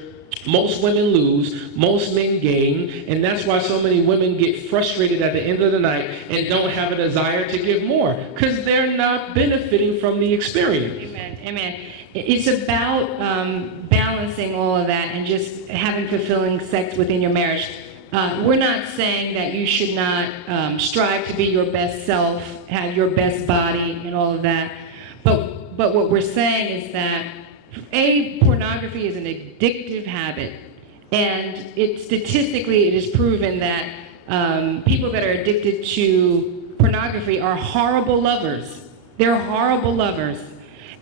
Most women lose, most men gain, and that's why so many women get frustrated at the end of the night and don't have a desire to give more, because they're not benefiting from the experience. Amen. Amen. It's about balancing all of that and just having fulfilling sex within your marriage. We're not saying that you should not strive to be your best self, have your best body, and all of that. But what we're saying is that pornography is an addictive habit, and statistically it is proven that people that are addicted to pornography are horrible lovers. They're horrible lovers,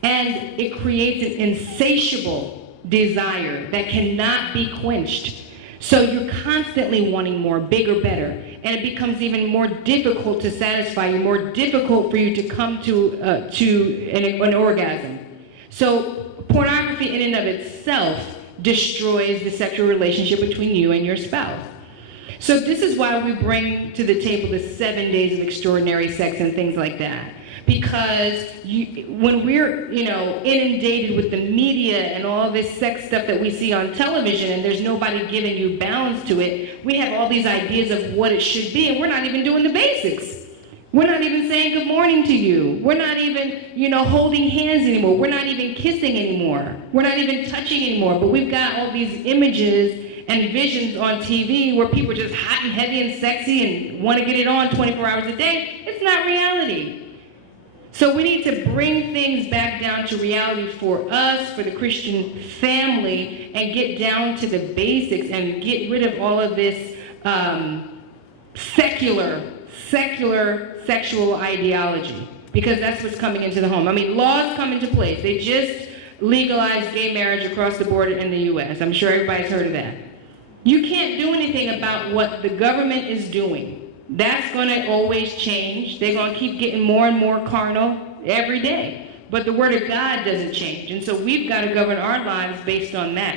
and it creates an insatiable desire that cannot be quenched. So you're constantly wanting more, bigger, better, and it becomes even more difficult to satisfy you, more difficult for you to come to an orgasm. So pornography in and of itself destroys the sexual relationship between you and your spouse. So this is why we bring to the table the 7 days of extraordinary sex and things like that. Because when we're, inundated with the media and all this sex stuff that we see on television, and there's nobody giving you balance to it, we have all these ideas of what it should be, and we're not even doing the basics. We're not even saying good morning to you. We're not even, holding hands anymore. We're not even kissing anymore. We're not even touching anymore. But we've got all these images and visions on TV where people are just hot and heavy and sexy and want to get it on 24 hours a day. It's not reality. So we need to bring things back down to reality for us, for the Christian family, and get down to the basics and get rid of all of this secular sexual ideology, because that's what's coming into the home. I mean, laws come into place. They just legalized gay marriage across the board in the U.S. I'm sure everybody's heard of that. You can't do anything about what the government is doing. That's going to always change. They're going to keep getting more and more carnal every day. But the Word of God doesn't change. And so we've got to govern our lives based on that.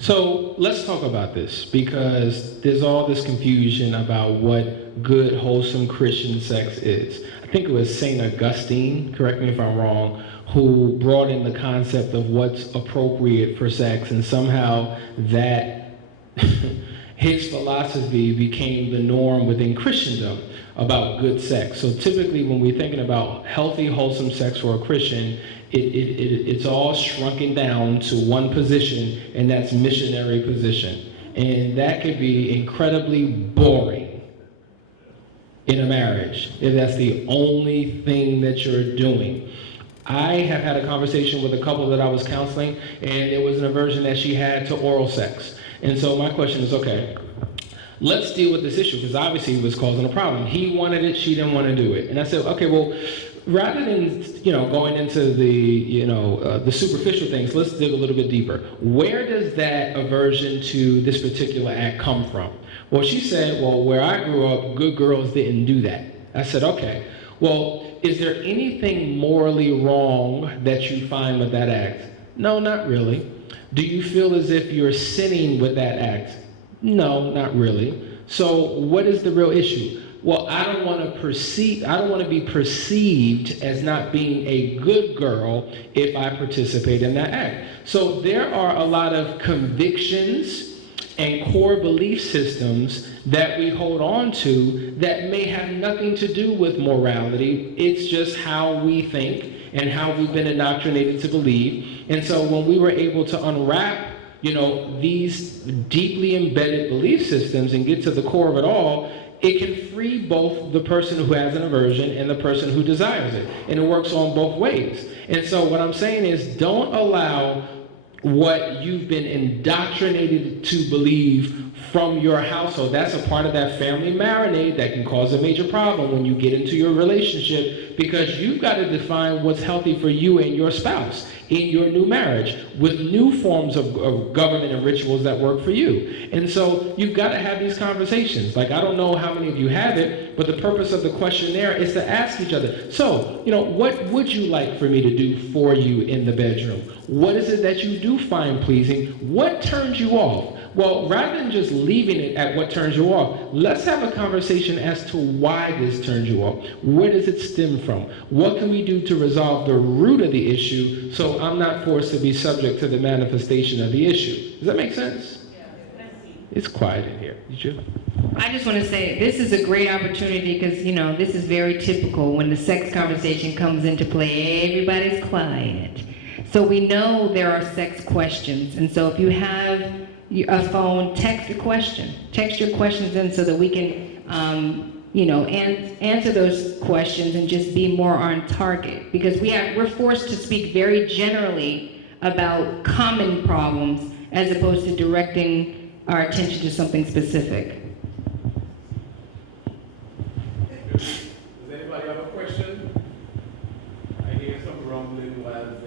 So let's talk about this, because there's all this confusion about what good, wholesome Christian sex is. I think it was St. Augustine, correct me if I'm wrong, who brought in the concept of what's appropriate for sex, and somehow that his philosophy became the norm within Christendom about good sex. So typically when we're thinking about healthy, wholesome sex for a Christian, it's all shrunken down to one position, and that's missionary position. And that could be incredibly boring in a marriage if that's the only thing that you're doing. I have had a conversation with a couple that I was counseling, and there was an aversion that she had to oral sex. And so my question is, okay, let's deal with this issue, because obviously it was causing a problem. He wanted it, she didn't want to do it. And I said, okay, well, rather than going into the superficial things, let's dig a little bit deeper. Where does that aversion to this particular act come from? Well, she said, well, where I grew up, good girls didn't do that. I said, okay, well, is there anything morally wrong that you find with that act? No, not really. Do you feel as if you're sinning with that act? No, not really. So what is the real issue? Well, I don't want to be perceived as not being a good girl if I participate in that act. So there are a lot of convictions and core belief systems that we hold on to that may have nothing to do with morality. It's just how we think and how we've been indoctrinated to believe. And so when we were able to unwrap, these deeply embedded belief systems and get to the core of it all, it can free both the person who has an aversion and the person who desires it. And it works on both ways. And so what I'm saying is, don't allow what you've been indoctrinated to believe from your household. That's a part of that family marinade that can cause a major problem when you get into your relationship, because you've got to define what's healthy for you and your spouse in your new marriage with new forms of government and rituals that work for you. And so you've got to have these conversations. Like, I don't know how many of you have it, but the purpose of the questionnaire is to ask each other, so, what would you like for me to do for you in the bedroom? What is it that you do find pleasing? What turns you off? Well, rather than just leaving it at what turns you off, let's have a conversation as to why this turns you off. Where does it stem from? What can we do to resolve the root of the issue so I'm not forced to be subject to the manifestation of the issue? Does that make sense? It's quiet in here. Did you? I just want to say this is a great opportunity because, this is very typical. When the sex conversation comes into play, everybody's quiet. So we know there are sex questions. And so if you have a phone, text a question. Text your questions in so that we can, answer those questions and just be more on target. Because we're forced to speak very generally about common problems as opposed to directing our attention to something specific. Does anybody have a question? I hear some rumbling while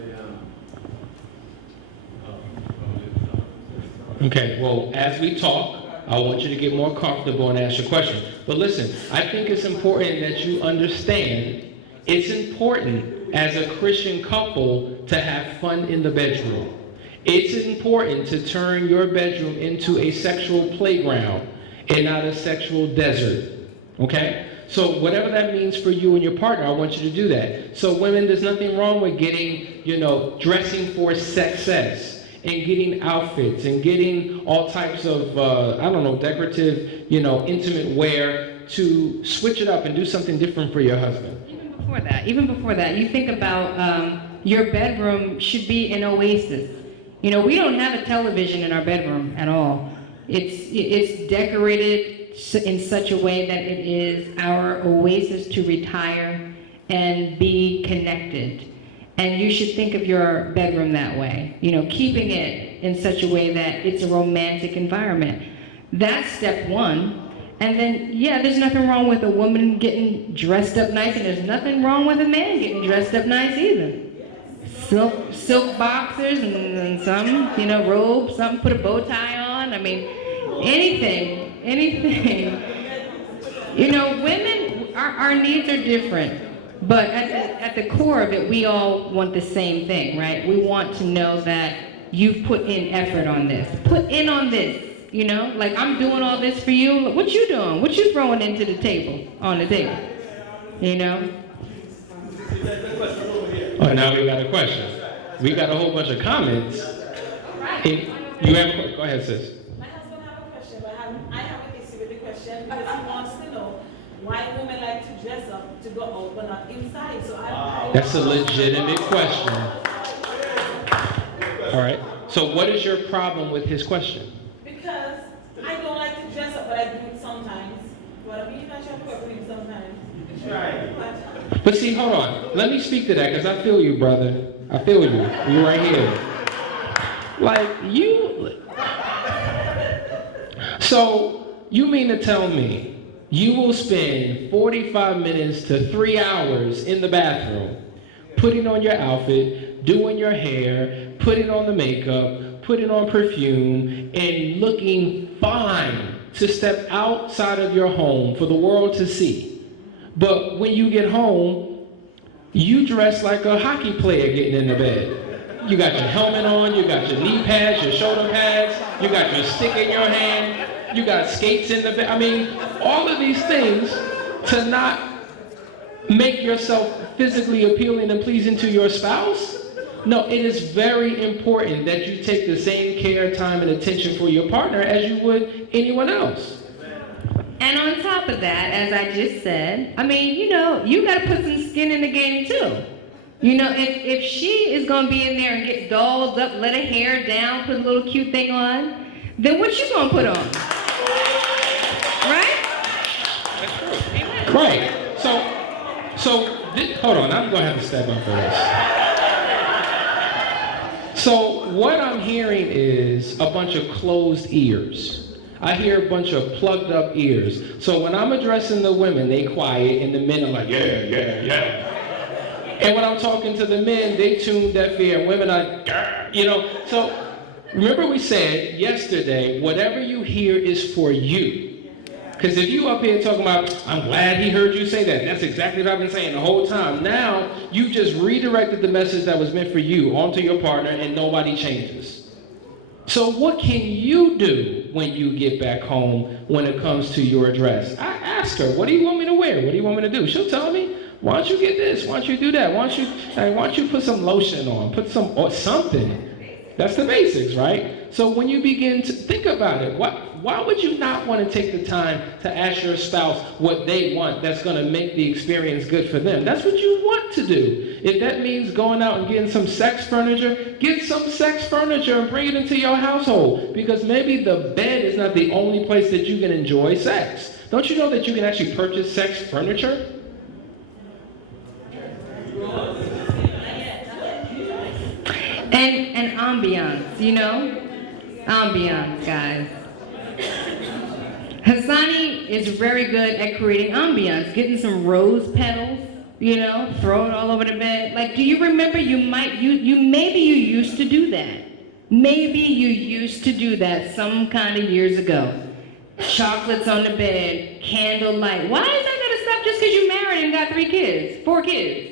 Okay, well, as we talk, I want you to get more comfortable and ask your question. But listen, I think it's important that you understand it's important as a Christian couple to have fun in the bedroom. It's important to turn your bedroom into a sexual playground and not a sexual desert. Okay? So whatever that means for you and your partner, I want you to do that. So women, there's nothing wrong with getting, dressing for success and getting outfits and getting all types of, decorative, intimate wear to switch it up and do something different for your husband. Even before that, you think about your bedroom should be an oasis. We don't have a television in our bedroom at all. It's decorated in such a way that it is our oasis to retire and be connected. And you should think of your bedroom that way, keeping it in such a way that it's a romantic environment. That's step one. And then, there's nothing wrong with a woman getting dressed up nice, and there's nothing wrong with a man getting dressed up nice either. Silk boxers and some, robes, something, put a bow tie on. I mean, anything. Women, our needs are different. But at the core of it, we all want the same thing, right? We want to know that you've put in effort on this. Put in on this, Like, I'm doing all this for you. What you doing? What you throwing into the table, on the table? Oh, now we got a question. We got a whole bunch of comments. You have a question? Go ahead, sis. My husband have a question, but I have an issue with the question because he wants to know why women like to dress up to go out but not inside. So That's a legitimate question. All right. So what is your problem with his question? Because I don't like to dress up, but I do it sometimes. But I mean, I should work with him sometimes. Right. But see, hold on. Let me speak to that because I feel you, brother. I feel you. You right here. Like you. So you mean to tell me you will spend 45 minutes to 3 hours in the bathroom, putting on your outfit, doing your hair, putting on the makeup, putting on perfume, and looking fine to step outside of your home for the world to see. But when you get home, you dress like a hockey player getting in the bed. You got your helmet on, you got your knee pads, your shoulder pads, you got your stick in your hand, you got skates in the bed. I mean, all of these things to not make yourself physically appealing and pleasing to your spouse. No, it is very important that you take the same care, time, and attention for your partner as you would anyone else. And on top of that, as I just said, I mean, you got to put some skin in the game too. If she is going to be in there and get dolled up, let her hair down, put a little cute thing on, then what you going to put on? Right? Right. Hold on, I'm going to have to step up for this. So what I'm hearing is a bunch of closed ears. I hear a bunch of plugged up ears. So when I'm addressing the women, they quiet, and the men are like, yeah. And when I'm talking to the men, they tune deaf ear, and women are, So remember we said yesterday, whatever you hear is for you. Because if you up here talking about, I'm glad he heard you say that. That's exactly what I've been saying the whole time. Now, you just redirected the message that was meant for you onto your partner, and nobody changes. So what can you do when you get back home when it comes to your dress? I asked her, what do you want me to wear? What do you want me to do? She'll tell me, why don't you get this? Why don't you do that? Why don't you put some lotion on? Put some, or something. That's the basics, right? So when you begin to think about it, why would you not want to take the time to ask your spouse what they want that's going to make the experience good for them? That's what you want to do. If that means going out and getting some sex furniture, get some sex furniture and bring it into your household. Because maybe the bed is not the only place that you can enjoy sex. Don't you know that you can actually purchase sex furniture? And ambiance, you know? Ambiance, guys. Hasani is very good at creating ambiance, getting some rose petals, you know, throw it all over the bed. Like, do you remember maybe you used to do that. Maybe you used to do that some kind of years ago. Chocolates on the bed, candlelight. Why is that gonna stop just because you married and got 4 kids?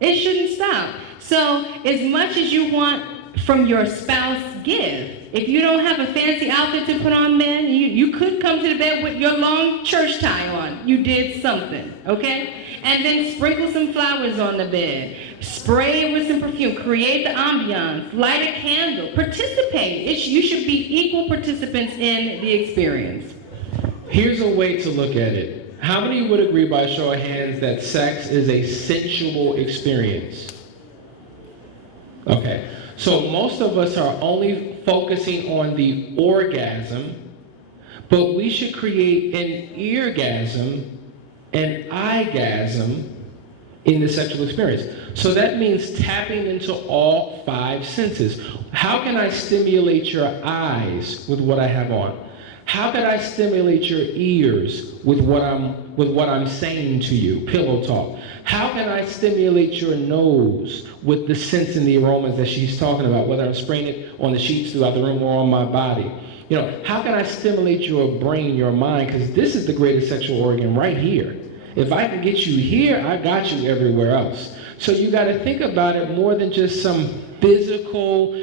It shouldn't stop. So as much as you want from your spouse, give. If you don't have a fancy outfit to put on, man, you could come to the bed with your long church tie on. You did something, okay? And then sprinkle some flowers on the bed. Spray it with some perfume. Create the ambiance. Light a candle. Participate. You should be equal participants in the experience. Here's a way to look at it. How many would agree by a show of hands that sex is a sensual experience? Okay. So most of us are only focusing on the orgasm, but we should create an eargasm, an eyegasm in the sexual experience. So that means tapping into all 5 senses. How can I stimulate your eyes with what I have on? How can I stimulate your ears with what I'm saying to you, pillow talk? How can I stimulate your nose with the scents and the aromas that she's talking about, whether I'm spraying it on the sheets throughout the room or on my body? You know, how can I stimulate your brain, your mind? Because this is the greatest sexual organ right here. If I can get you here, I got you everywhere else. So you got to think about it more than just some physical,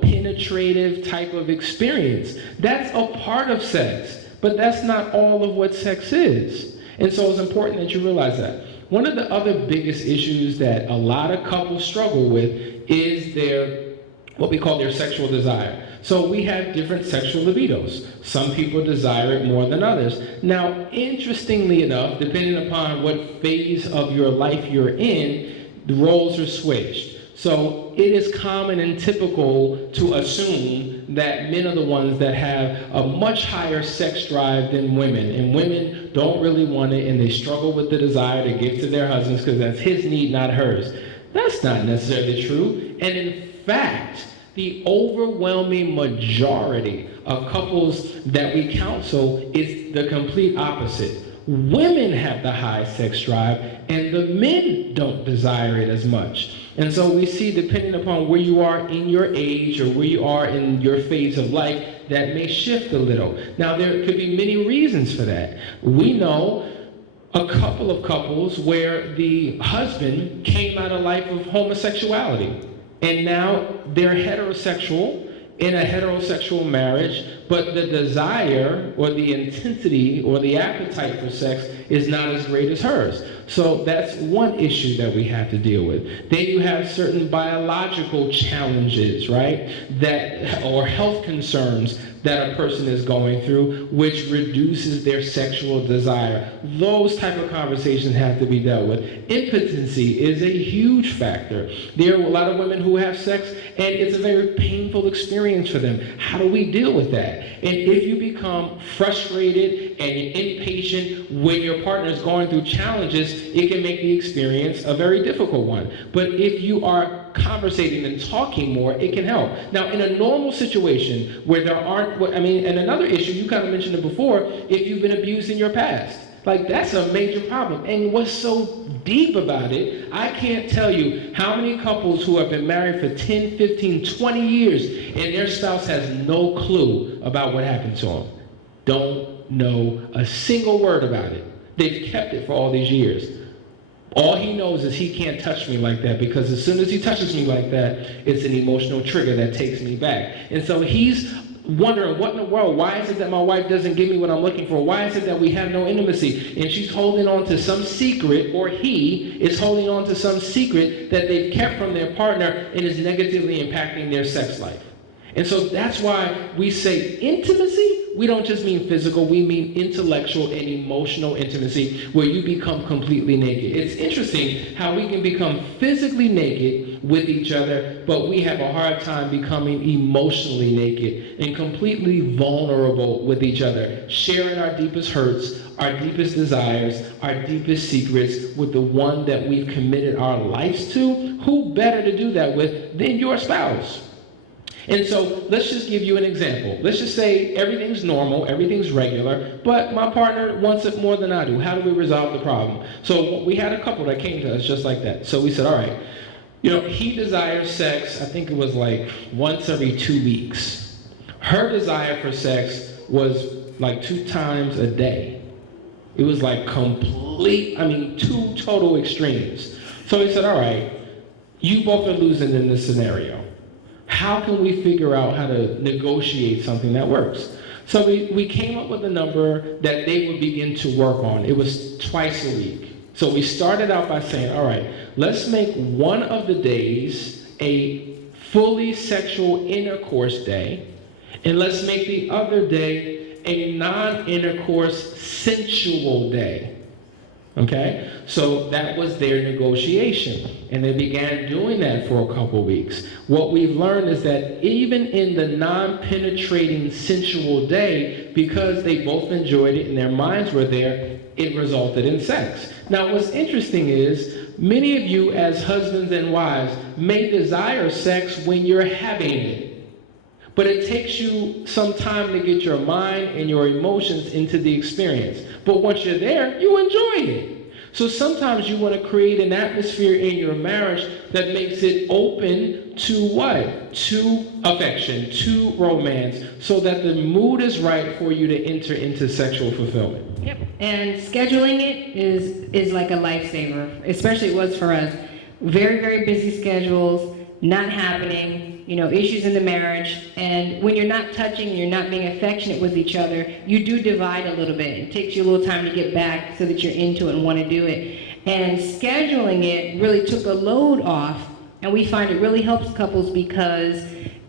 penetrative type of experience. That's a part of sex, but that's not all of what sex is. And so it's important that you realize that. One of the other biggest issues that a lot of couples struggle with is what we call their sexual desire. So we have different sexual libidos. Some people desire it more than others. Now, interestingly enough, depending upon what phase of your life you're in, the roles are switched. So it is common and typical to assume that men are the ones that have a much higher sex drive than women. And women don't really want it, and they struggle with the desire to give to their husbands because that's his need, not hers. That's not necessarily true. And in fact, the overwhelming majority of couples that we counsel is the complete opposite. Women have the high sex drive, and the men don't desire it as much. And so we see, depending upon where you are in your age or where you are in your phase of life, that may shift a little. Now, there could be many reasons for that. We know a couple of couples where the husband came out of a life of homosexuality, and now they're heterosexual in a heterosexual marriage, but the desire or the intensity or the appetite for sex is not as great as hers. So that's one issue that we have to deal with. Then you have certain biological challenges, right? Or health concerns that a person is going through, which reduces their sexual desire. Those type of conversations have to be dealt with. Impotency is a huge factor. There are a lot of women who have sex, and it's a very painful experience for them. How do we deal with that? And if you become frustrated and impatient when your partner is going through challenges, it can make the experience a very difficult one. But if you are conversating and talking more, it can help. Now, in a normal situation where there aren't, and another issue, you kind of mentioned it before, if you've been abused in your past. Like, that's a major problem. And what's so deep about it, I can't tell you how many couples who have been married for 10, 15, 20 years, and their spouse has no clue about what happened to them. Don't know a single word about it. They've kept it for all these years. All he knows is he can't touch me like that, because as soon as he touches me like that, it's an emotional trigger that takes me back. And so he's wondering, what in the world? Why is it that my wife doesn't give me what I'm looking for? Why is it that we have no intimacy? And she's holding on to some secret, or he is holding on to some secret that they've kept from their partner and is negatively impacting their sex life. And so that's why we say intimacy, we don't just mean physical, we mean intellectual and emotional intimacy where you become completely naked. It's interesting how we can become physically naked with each other, but we have a hard time becoming emotionally naked and completely vulnerable with each other, sharing our deepest hurts, our deepest desires, our deepest secrets with the one that we've committed our lives to. Who better to do that with than your spouse? And so let's just give you an example. Let's just say everything's normal, everything's regular, but my partner wants it more than I do. How do we resolve the problem? So we had a couple that came to us just like that. So we said, all right, he desires sex, I think it was like once every 2 weeks. Her desire for sex was like 2 times a day. It was like two total extremes. So we said, all right, you both are losing in this scenario. How can we figure out how to negotiate something that works? So we came up with a number that they would begin to work on. It was twice a week. So we started out by saying, all right, let's make one of the days a fully sexual intercourse day, and let's make the other day a non-intercourse sensual day. Okay? So that was their negotiation. And they began doing that for a couple weeks. What we've learned is that even in the non-penetrating sensual day, because they both enjoyed it and their minds were there, it resulted in sex. Now what's interesting is, many of you as husbands and wives may desire sex when you're having it. But it takes you some time to get your mind and your emotions into the experience. But once you're there, you enjoy it. So sometimes you want to create an atmosphere in your marriage that makes it open to what? To affection, to romance, so that the mood is right for you to enter into sexual fulfillment. Yep. And scheduling it is like a lifesaver, especially it was for us. Very, very busy schedules, not happening, issues in the marriage. And when you're not touching, you're not being affectionate with each other, you do divide a little bit. It takes you a little time to get back so that you're into it and want to do it. And scheduling it really took a load off. And we find it really helps couples because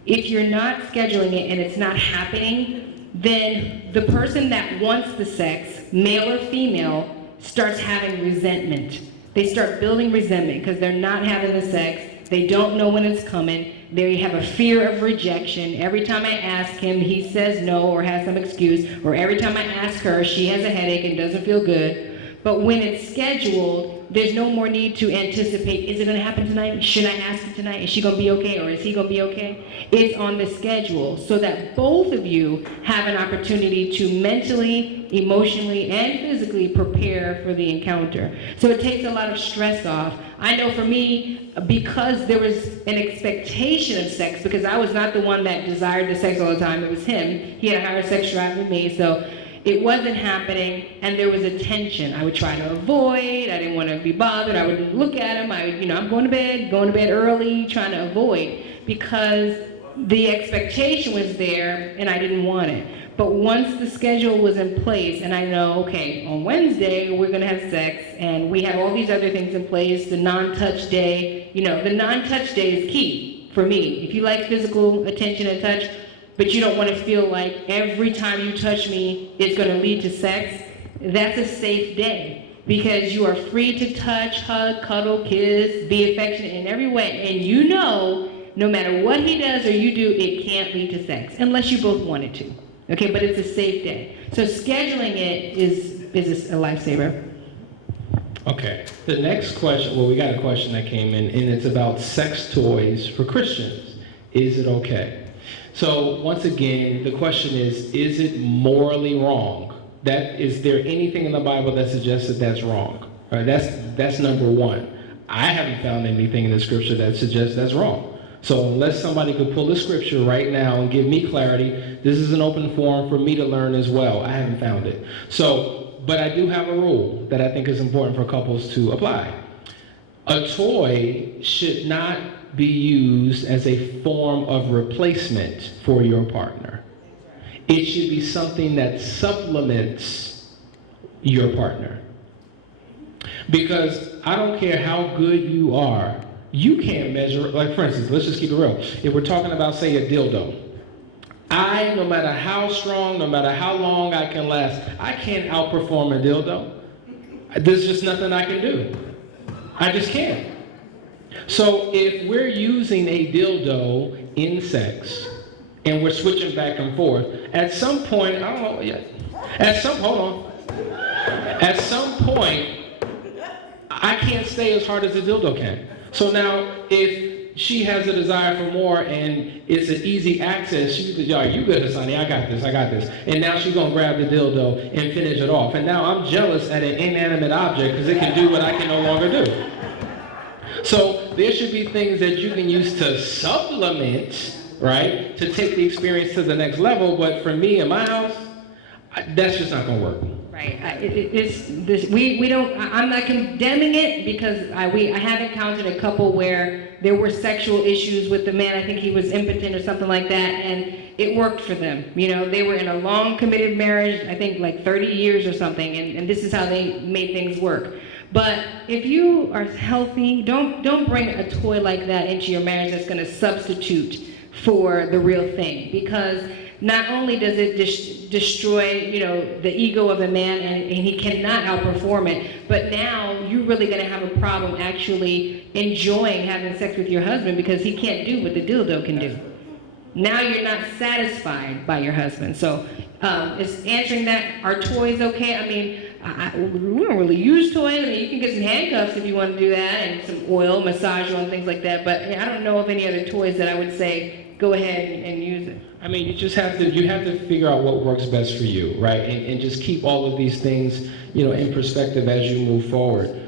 if you're not scheduling it and it's not happening, then the person that wants the sex, male or female, starts having resentment. They start building resentment because they're not having the sex. They don't know when it's coming. They have a fear of rejection. Every time I ask him, he says no or has some excuse. Or every time I ask her, she has a headache and doesn't feel good. But when it's scheduled, there's no more need to anticipate, is it going to happen tonight? Should I ask her tonight? Is she going to be okay or is he going to be okay? It's on the schedule so that both of you have an opportunity to mentally, emotionally, and physically prepare for the encounter. So it takes a lot of stress off. I know for me, because there was an expectation of sex, because I was not the one that desired the sex all the time, it was him. He had a higher sex drive than me, so it wasn't happening, and there was a tension. I would try to avoid, I didn't want to be bothered, I would look at him, I'm going to bed early, trying to avoid, because the expectation was there, and I didn't want it. But once the schedule was in place, and I know, okay, on Wednesday, we're gonna have sex, and we have all these other things in place, the non-touch day, the non-touch day is key for me. If you like physical attention and touch, but you don't want to feel like every time you touch me, it's going to lead to sex, that's a safe day. Because you are free to touch, hug, cuddle, kiss, be affectionate in every way. And no matter what he does or you do, it can't lead to sex, unless you both want it to. Okay, but it's a safe day. So scheduling it is a lifesaver. Okay, the next question, we got a question that came in, and it's about sex toys for Christians. Is it okay? So once again, the question is it morally wrong? Is there anything in the Bible that suggests that that's wrong? All right, that's number one. I haven't found anything in the scripture that suggests that's wrong. So unless somebody could pull the scripture right now and give me clarity, this is an open forum for me to learn as well. I haven't found it. But I do have a rule that I think is important for couples to apply. A toy should not be used as a form of replacement for your partner. It should be something that supplements your partner. Because I don't care how good you are, you can't measure, like for instance, let's just keep it real. If we're talking about, say, a dildo, No matter how strong, no matter how long I can last, I can't outperform a dildo. There's just nothing I can do. I just can't. So if we're using a dildo in sex, and we're switching back and forth, at some point, I don't know, at some point, I can't stay as hard as the dildo can. So now, if she has a desire for more and it's an easy access, she says, yo, you good, Hasani, I got this. And now she's gonna grab the dildo and finish it off. And now I'm jealous at an inanimate object because it can do what I can no longer do. So there should be things that you can use to supplement, right, to take the experience to the next level. But for me in my house, that's just not gonna work. Right. We don't. I'm not condemning it because I have encountered a couple where there were sexual issues with the man. I think he was impotent or something like that, and it worked for them. You know, they were in a long committed marriage. I think like 30 years or something, and this is how they made things work. But if you are healthy, don't bring a toy like that into your marriage that's going to substitute for the real thing, because not only does it destroy, the ego of the man, and he cannot outperform it, but now you're really going to have a problem actually enjoying having sex with your husband because he can't do what the dildo can do. Now you're not satisfied by your husband. So is answering that, are toys okay? I mean, we don't really use toys. I mean, you can get some handcuffs if you want to do that, and some oil, massage oil, and things like that. But I don't know of any other toys that I would say go ahead and use it. I mean, you have to figure out what works best for you, right? And just keep all of these things, in perspective as you move forward.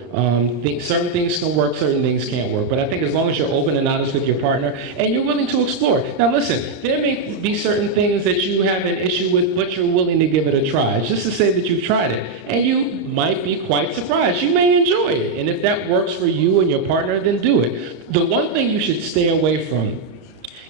Certain things can work, certain things can't work. But I think as long as you're open and honest with your partner and you're willing to explore. Now listen, there may be certain things that you have an issue with, but you're willing to give it a try. It's just to say that you've tried it. And you might be quite surprised. You may enjoy it. And if that works for you and your partner, then do it. The one thing you should stay away from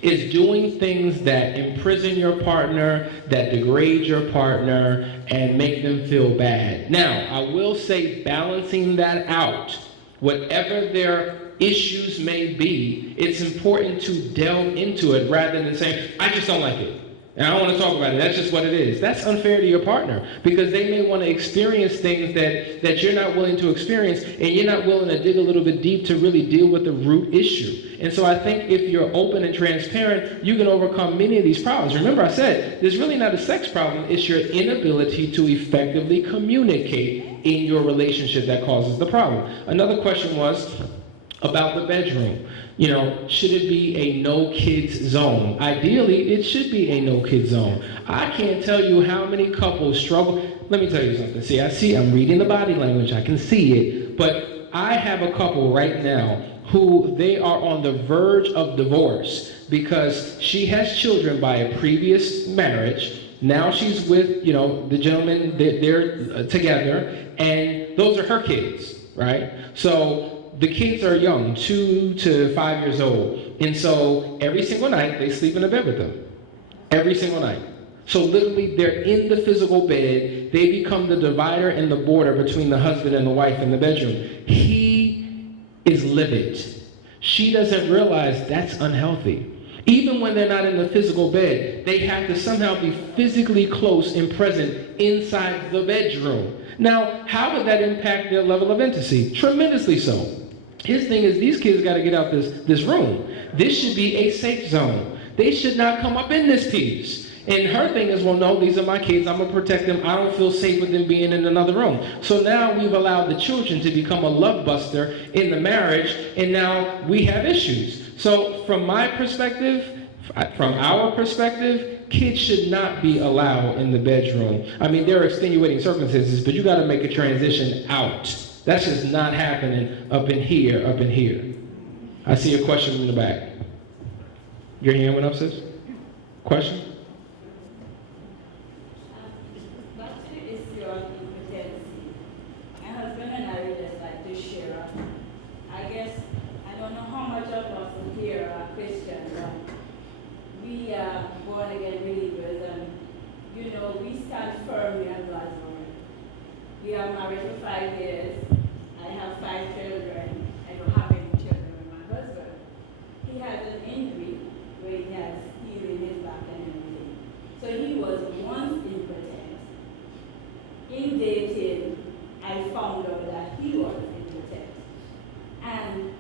is doing things that imprison your partner, that degrade your partner, and make them feel bad. Now, I will say balancing that out, whatever their issues may be, it's important to delve into it rather than saying, I just don't like it. And I don't want to talk about it. That's just what it is. That's unfair to your partner because they may want to experience things that you're not willing to experience, and you're not willing to dig a little bit deep to really deal with the root issue. And so I think if you're open and transparent, you can overcome many of these problems. Remember I said, there's really not a sex problem. It's your inability to effectively communicate in your relationship that causes the problem. Another question was about the bedroom. Should it be a no kids zone? Ideally, it should be a no kids zone. I can't tell you how many couples struggle. Let me tell you something. I'm reading the body language. I can see it. But I have a couple right now who they are on the verge of divorce because she has children by a previous marriage. Now she's with, the gentleman, they're together, and those are her kids, right? So the kids are young, 2 to 5 years old. And so every single night, they sleep in a bed with them. Every single night. So literally, they're in the physical bed. They become the divider and the border between the husband and the wife in the bedroom. He is livid. She doesn't realize that's unhealthy. Even when they're not in the physical bed, they have to somehow be physically close and present inside the bedroom. Now, how would that impact their level of intimacy? Tremendously so. His thing is, these kids got to get out this room. This should be a safe zone. They should not come up in this piece. And her thing is, well, no, these are my kids. I'm going to protect them. I don't feel safe with them being in another room. So now we've allowed the children to become a love buster in the marriage, and now we have issues. So from my perspective, from our perspective, kids should not be allowed in the bedroom. I mean, there are extenuating circumstances, but you got to make a transition out. That's just not happening up in here. I see a question in the back. Your hand went up, sis? Question? Back to the issue of infidelity. My husband and I would just like to share. I guess, I don't know how much of us here are Christians, but we are born again believers, and we stand firmly on God's word. We are married for 5 years. I have 5 children. I don't have any children with my husband. He has an injury where he has steel in his back and everything. So he was once impotent. In dating, I found out that he was impotent. And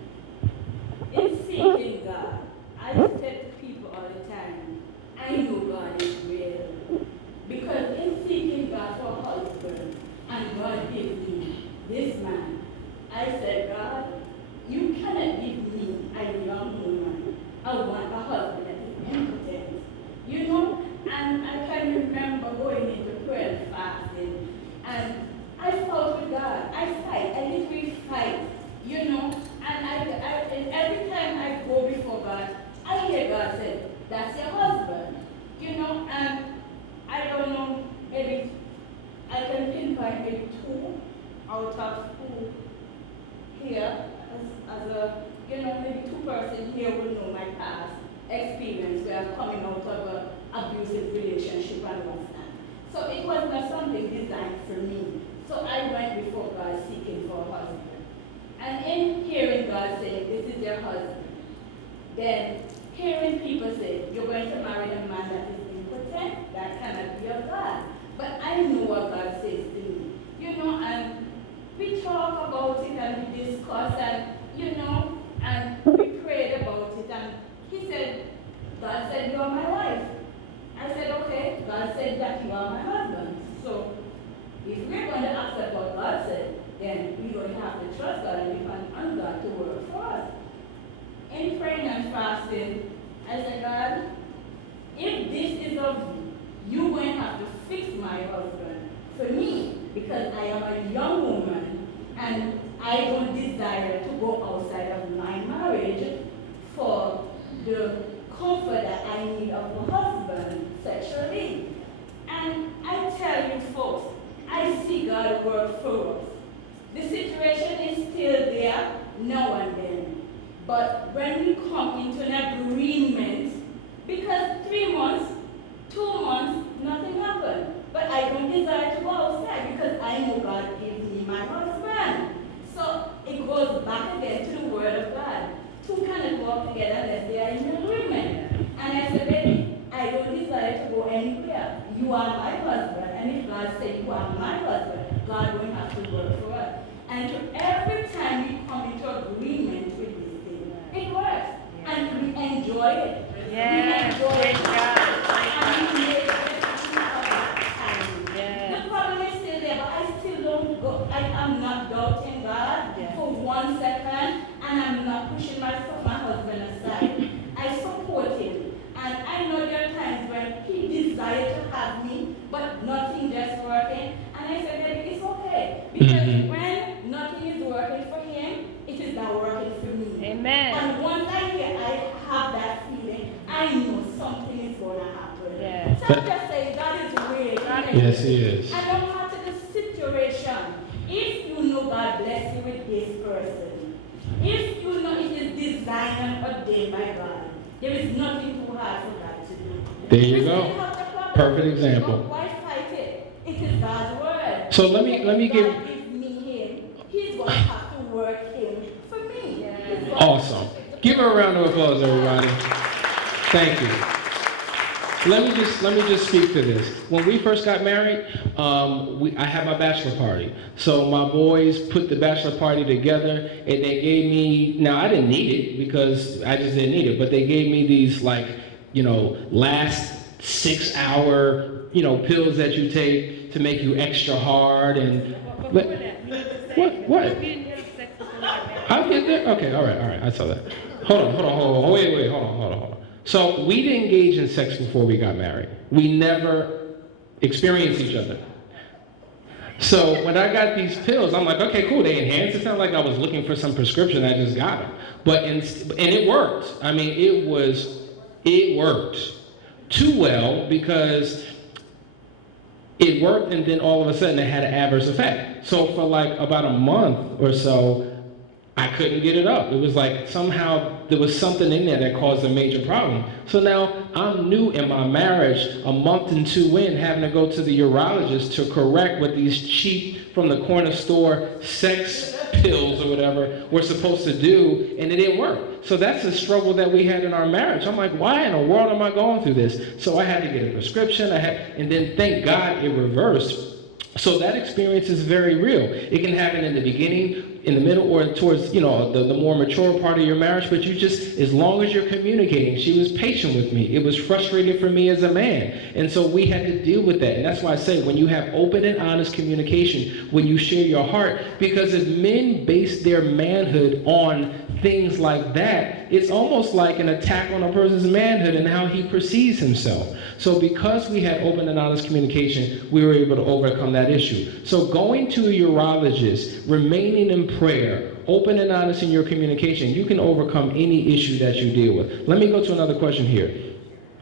in seeking God, I said to people all the time, I know God is real. Because in seeking God for a husband, and God gave me this man, I said, God, you cannot give me a young woman, a husband that is impotent. You know, and I can remember going into prayer and fasting, and I fought with God. I literally fight, you know, and every time I go before God, I hear God say, that's your husband, you know, and I don't know, maybe I can pinpoint maybe 2 out of 2 here, as a, you know, maybe 2 persons here will know my past experience where I'm coming out of an abusive relationship and what's that. So it was not something designed for me. So I went before God seeking for a husband. And in hearing God say, this is your husband, then hearing people say, you're going to marry a man that is impotent, that cannot be of God. But I know what God says to me. You know, and we talk about it and we discuss and, you know, and we prayed about it and he said, God said, you are my wife. I said, okay. God said that you are my husband. So if we're going to accept what God said, then we're going to have to trust God and depend on God to work for us. In praying and fasting, I said, God, if this is of you, you're going to have to fix my husband for me because I am a young woman and I don't desire to go outside of my marriage for the comfort that I need of a husband sexually. And I tell you folks, I see God work for us. The situation is still there now and then. But when we come into an agreement, because 3 months, 2 months, nothing happened. But I don't desire to go outside because I know God gave me my husband. So it goes back again to the word of God. 2 cannot walk together unless they are in agreement. And I said, baby, I don't desire to go anywhere. You are my husband. And if God said you are my husband, God will have to work for us. And every time we come into agreement with this thing, it works. And we enjoy it. Yes. We enjoy it. And we make the problem is still there, but I still don't go. I am not doubting God for 1 second, and I'm not pushing my husband aside. I support him. And I know there are times when he desired to have me, but nothing just working. And I said, baby, it's okay. Because when nothing is working for him, it is not working for me. Amen. And once I have that feeling, I know something is going to happen. Yes. So I'm just saying, God is real. Yes, he is. And no matter the situation, if you know God bless you with this person, if you know it is designed and ordained by God, there is nothing too hard for God to do. There you go. Perfect example. But why fight it? It is God's word. So let me give. God gives me him. He's going to have to work him for me. Yeah. Awesome. Give her a round of applause, everybody. Thank you. Let me just speak to this. When we first got married, I had my bachelor party. So my boys put the bachelor party together, and they gave me. Now I didn't need it because I just didn't need it, but they gave me these last 6 hour pills that you take to make you extra hard and. What? I'll get there. Okay, all right. I saw that. Hold on. Wait. Hold on. So we didn't engage in sex before we got married. We never experienced each other. So when I got these pills, I'm like, okay, cool, they enhance. It's not like I was looking for some prescription, I just got them. And it worked. I mean, it worked too well because it worked and then all of a sudden it had an adverse effect. So for like about a month or so, I couldn't get it up. It was like somehow there was something in there that caused a major problem. So now I'm new in my marriage, a month and 2 in, having to go to the urologist to correct what these cheap from the corner store sex pills or whatever we're supposed to do, and it didn't work. So that's a struggle that we had in our marriage. I'm like, why in the world am I going through this? So I had to get a prescription, and then thank God it reversed. So that experience is very real. It can happen in the beginning, in the middle, or towards, the more mature part of your marriage, but you just, as long as you're communicating, she was patient with me. It was frustrating for me as a man. And so we had to deal with that. And that's why I say, when you have open and honest communication, when you share your heart, because if men base their manhood on things like that, it's almost like an attack on a person's manhood and how he perceives himself. So because we had open and honest communication, we were able to overcome that issue. So going to a urologist, remaining in prayer, open and honest in your communication, you can overcome any issue that you deal with. Let me go to another question here.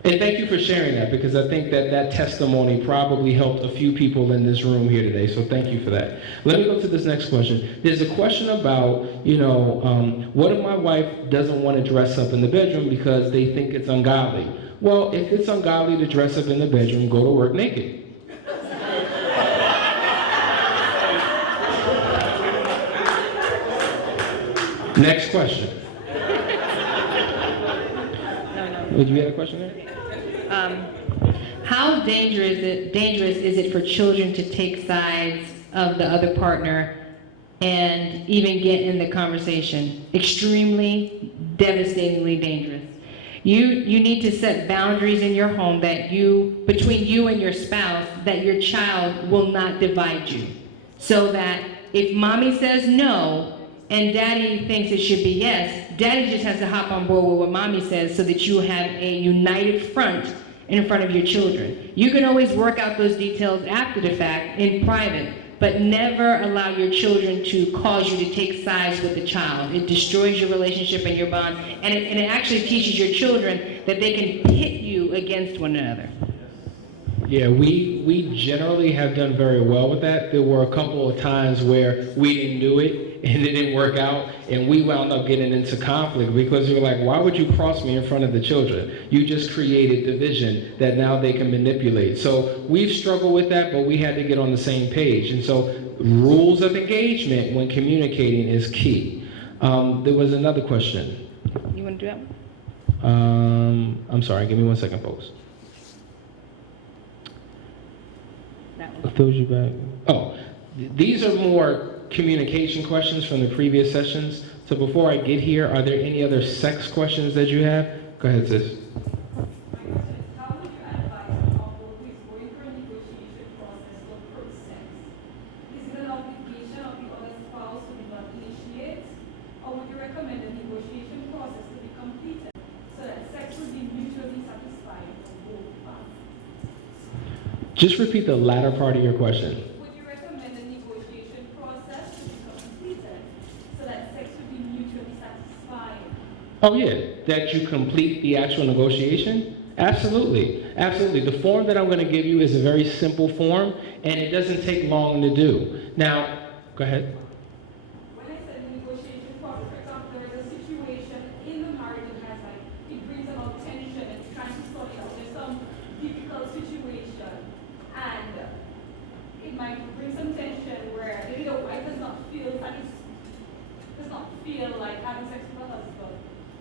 And thank you for sharing that, because I think that testimony probably helped a few people in this room here today, so thank you for that. Let me go to this next question. There's a question about, what if my wife doesn't want to dress up in the bedroom because they think it's ungodly? Well, if it's ungodly to dress up in the bedroom, go to work naked. Next question. Did you have a question there? How dangerous is it for children to take sides of the other partner and even get in the conversation? Extremely, devastatingly dangerous. You need to set boundaries in your home between you and your spouse, that your child will not divide you. So that if mommy says no and daddy thinks it should be yes, daddy just has to hop on board with what mommy says, so that you have a united front in front of your children. You can always work out those details after the fact in private, but never allow your children to cause you to take sides with the child. It destroys your relationship and your bond, and it actually teaches your children that they can pit you against one another. Yeah, we generally have done very well with that. There were a couple of times where we didn't do it, and it didn't work out, and we wound up getting into conflict because we were like, why would you cross me in front of the children? You just created division that now they can manipulate. So we've struggled with that, but we had to get on the same page. And so rules of engagement when communicating is key. There was another question. You want to do that one? I'm sorry, give me 1 second, folks. That one. What throws you back? Oh, these are more communication questions from the previous sessions. So before I get here, are there any other sex questions that you have? Go ahead, sis. My question is, how would you advise a couple who is going through a negotiation process to approach sex? Is it an obligation of the other spouse to do not initiate? Or would you recommend a negotiation process to be completed so that sex would be mutually satisfying for both parties? Just repeat the latter part of your question. Would you recommend a negotiation process to be completed so that sex would be mutually satisfying? Oh yeah, that you complete the actual negotiation? Absolutely, absolutely. The form that I'm going to give you is a very simple form, and it doesn't take long to do. Now, go ahead. When I said negotiation process, for example, there is a situation in the marriage that has it brings about tension and trying to sort it out. There's some difficult situation, and it might bring some tension where maybe the wife does not feel like having sex with her husband.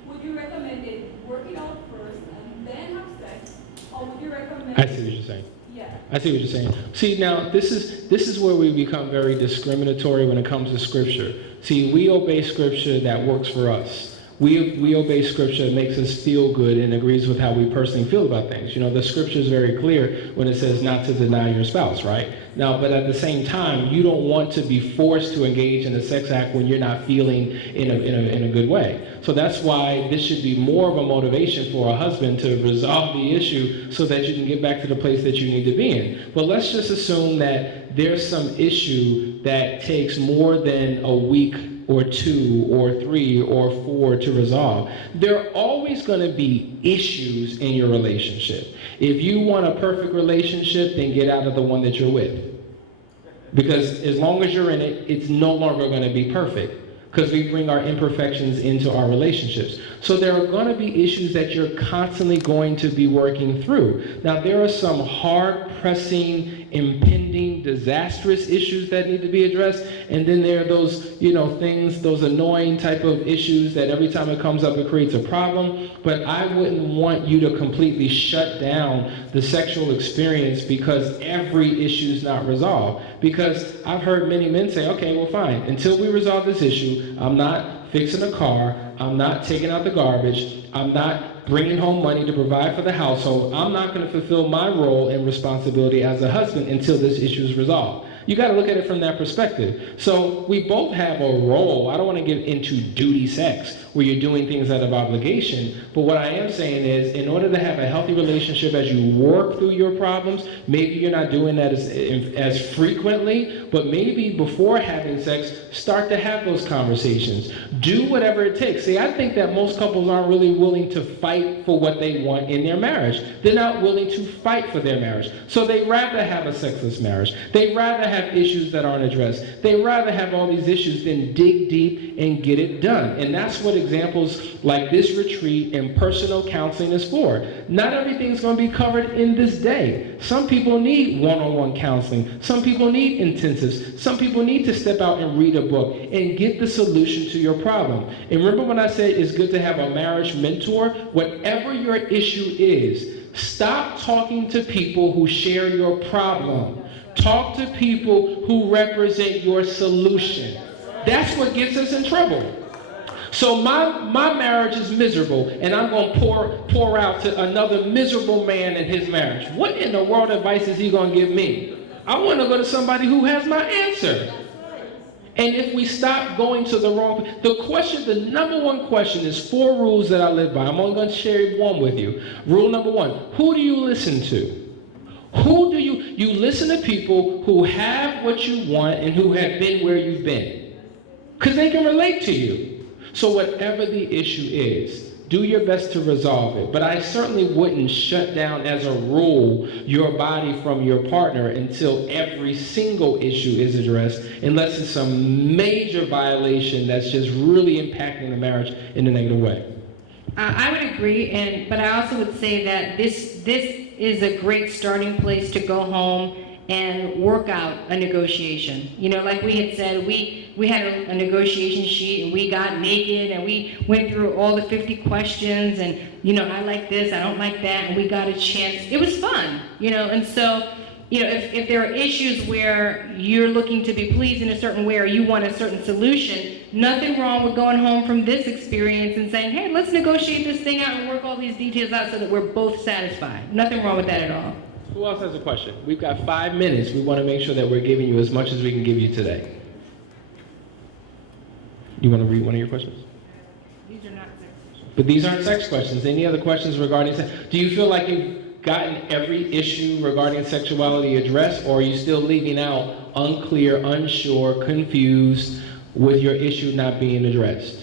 Would you recommend it work it out first and then have sex, or would you recommend? I see what you're saying. Yeah. I see what you're saying. See, now this is where we become very discriminatory when it comes to Scripture. See, we obey Scripture that works for us. We obey Scripture that makes us feel good and agrees with how we personally feel about things. The Scripture is very clear when it says not to deny your spouse, right? Now, but at the same time, you don't want to be forced to engage in a sex act when you're not feeling in a good way. So that's why this should be more of a motivation for a husband to resolve the issue so that you can get back to the place that you need to be in. But let's just assume that there's some issue that takes more than a week or 2 or 3 or 4 to resolve. There are always going to be issues in your relationship. If you want a perfect relationship, then get out of the one that you're with. Because as long as you're in it, it's no longer going to be perfect, because we bring our imperfections into our relationships. So there are going to be issues that you're constantly going to be working through. Now, there are some hard pressing, impending, disastrous issues that need to be addressed, and then there are those, things, those annoying type of issues that every time it comes up, it creates a problem. But I wouldn't want you to completely shut down the sexual experience because every issue is not resolved. Because I've heard many men say, okay, well, fine, until we resolve this issue, I'm not fixing a car, I'm not taking out the garbage, I'm not bringing home money to provide for the household, I'm not going to fulfill my role and responsibility as a husband until this issue is resolved. You got to look at it from that perspective. So we both have a role. I don't want to get into duty sex where you're doing things out of obligation, but what I am saying is in order to have a healthy relationship as you work through your problems, maybe you're not doing that as frequently, but maybe before having sex, start to have those conversations. Do whatever it takes. See, I think that most couples aren't really willing to fight for what they want in their marriage. They're not willing to fight for their marriage. So they rather have a sexless marriage. They rather have issues that aren't addressed. They rather have all these issues than dig deep and get it done. And that's what examples like this retreat and personal counseling is for. Not everything's going to be covered in this day. Some people need one-on-one counseling. Some people need intensives. Some people need to step out and read a book and get the solution to your problem. And remember when I said it's good to have a marriage mentor? Whatever your issue is, stop talking to people who share your problem. Talk to people who represent your solution. That's what gets us in trouble. So my marriage is miserable, and I'm going to pour out to another miserable man in his marriage. What in the world advice is he going to give me? I want to go to somebody who has my answer. And if we stop going to the wrong, the number one question is 4 rules that I live by. I'm only going to share one with you. Rule number 1, who do you listen to? Who do you listen to people who have what you want and who have been where you've been? Because they can relate to you. So whatever the issue is, do your best to resolve it. But I certainly wouldn't shut down as a rule your body from your partner until every single issue is addressed, unless it's some major violation that's just really impacting the marriage in a negative way. I would agree, but I also would say that this is a great starting place to go home and work out a negotiation. Like we had said, we had a negotiation sheet, and we got naked, and we went through all the 50 questions, and I like this, I don't like that, and we got a chance. It was fun, and so if there are issues where you're looking to be pleased in a certain way or you want a certain solution, nothing wrong with going home from this experience and saying, hey, let's negotiate this thing out and work all these details out so that we're both satisfied. Nothing wrong with that at all. Who else has a question? We've got 5 minutes. We want to make sure that we're giving you as much as we can give you today. You want to read one of your questions? These are not sex questions. But these aren't sex questions. Any other questions regarding sex? Do you feel like you've gotten every issue regarding sexuality addressed, or are you still leaving out unclear, unsure, confused with your issue not being addressed?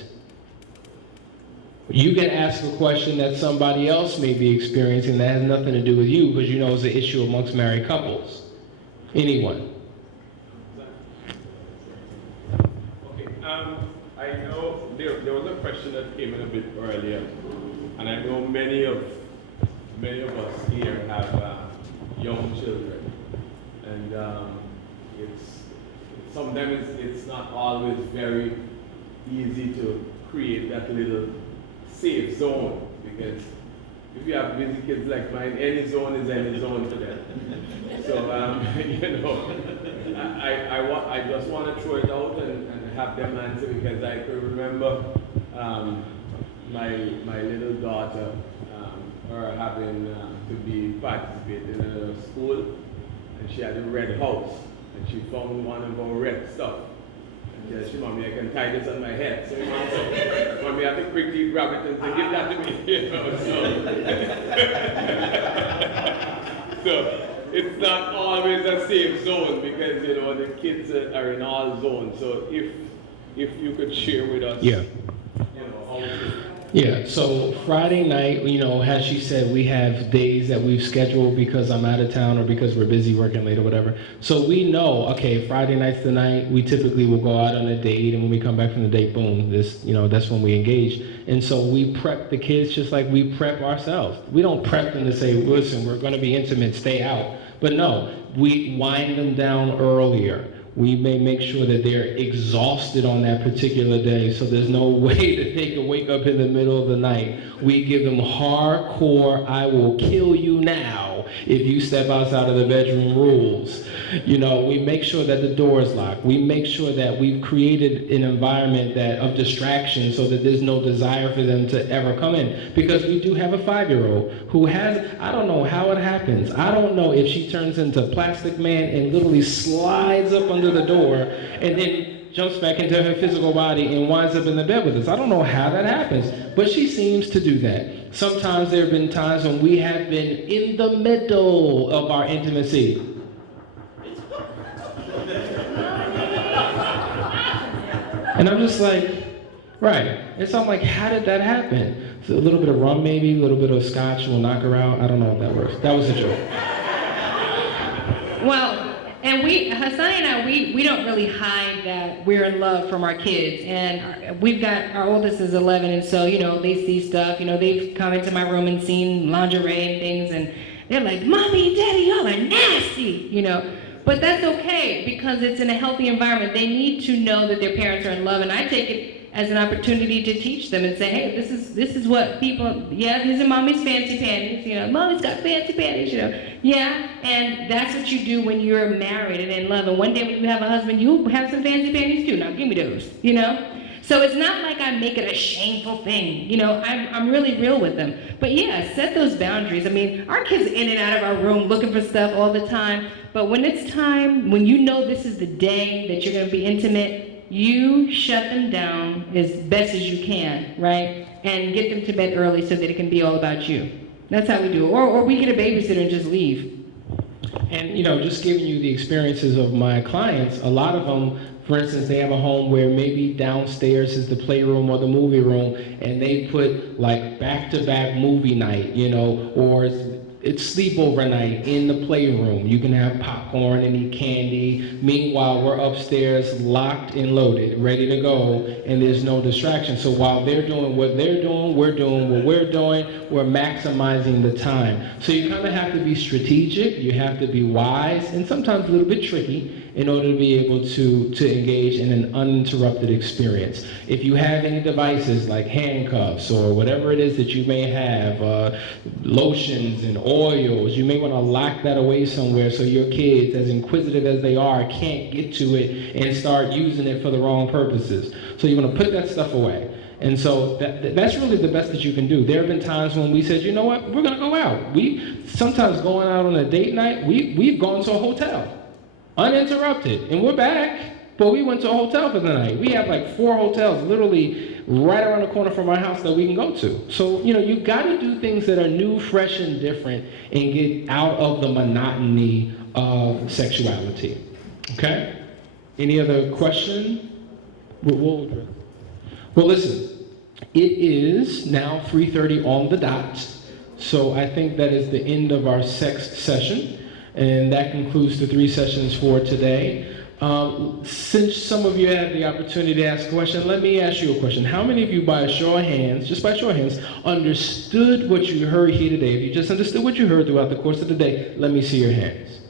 You can ask a question that somebody else may be experiencing that has nothing to do with you, because you know it's an issue amongst married couples. Anyone? Okay, I know there was a question that came in a bit earlier, and I know many of us here have young children, and sometimes it's not always very easy to create that little safe zone, because if you have busy kids like mine, any zone is any zone for them. So I just want to throw it out and have them answer, because I can remember my little daughter her having to be participating in a school, and she had a red house, and she found one of our red stuff. And she said, Mommy, I can tie this on my head. So Mommy had to quickly grab it and say, give that to me. So it's not always a safe zone, because the kids are in all zones. So if you could share with us, Yeah. how Yeah, so Friday night, as she said, we have days that we've scheduled because I'm out of town or because we're busy working late or whatever. So we know, okay, Friday night's the night, we typically will go out on a date, and when we come back from the date, boom, that's when we engage. And so we prep the kids just like we prep ourselves. We don't prep them to say, listen, we're gonna be intimate, stay out. But no, we wind them down earlier. We may make sure that they're exhausted on that particular day, so there's no way that they can wake up in the middle of the night. We give them hardcore, I will kill you now if you step outside of the bedroom rules. We make sure that the door is locked. We make sure that we've created an environment of distraction so that there's no desire for them to ever come in. Because we do have a 5-year-old who I don't know how it happens. I don't know if she turns into Plastic Man and literally slides up under the door and then jumps back into her physical body and winds up in the bed with us. I don't know how that happens, but she seems to do that. Sometimes there have been times when we have been in the middle of our intimacy. And I'm just like, right. And so I'm like, how did that happen? So a little bit of rum maybe, a little bit of scotch will knock her out. I don't know if that works. That was a joke. Well, and Hasani and I, we don't really hide that we're in love from our kids. And we've got, our oldest is 11, and so, they see stuff. They've come into my room and seen lingerie and things, and they're like, Mommy and Daddy, y'all are nasty, But that's okay, because it's in a healthy environment. They need to know that their parents are in love, and I take it as an opportunity to teach them and say, hey, this is what people, yeah, these are Mommy's fancy panties, Mommy's got fancy panties, yeah, and that's what you do when you're married and in love, and one day when you have a husband, you have some fancy panties too, now give me those, So it's not like I make it a shameful thing, I'm really real with them. But yeah, set those boundaries. I mean, our kids in and out of our room looking for stuff all the time, but when it's time, when this is the day that you're gonna be intimate, you shut them down as best as you can, right? And get them to bed early so that it can be all about you. That's how we do it. Or we get a babysitter and just leave. And just giving you the experiences of my clients, a lot of them, for instance, they have a home where maybe downstairs is the playroom or the movie room, and they put like back-to-back movie night, or it's sleepover night in the playroom. You can have popcorn and eat candy. Meanwhile, we're upstairs locked and loaded, ready to go, and there's no distraction. So while they're doing what they're doing, we're doing what we're doing, we're maximizing the time. So you kind of have to be strategic, you have to be wise, and sometimes a little bit tricky in order to be able to engage in an uninterrupted experience. If you have any devices like handcuffs or whatever it is that you may have, lotions and oils, you may want to lock that away somewhere so your kids, as inquisitive as they are, can't get to it and start using it for the wrong purposes. So you want to put that stuff away. And so that's really the best that you can do. There have been times when we said, you know what, we're going to go out. Sometimes going out on a date night, we've gone to a hotel, uninterrupted, and we're back, but we went to a hotel for the night. We have like 4 hotels literally right around the corner from our house that we can go to. So, you've got to do things that are new, fresh, and different and get out of the monotony of sexuality. Okay? Any other question? Well, listen, it is now 3:30 on the dot, so I think that is the end of our sex session, and that concludes the 3 sessions for today. Since some of you had the opportunity to ask a question, let me ask you a question. How many of you, by a show of hands, just by a show of hands, understood what you heard here today? If you just understood what you heard throughout the course of the day, let me see your hands.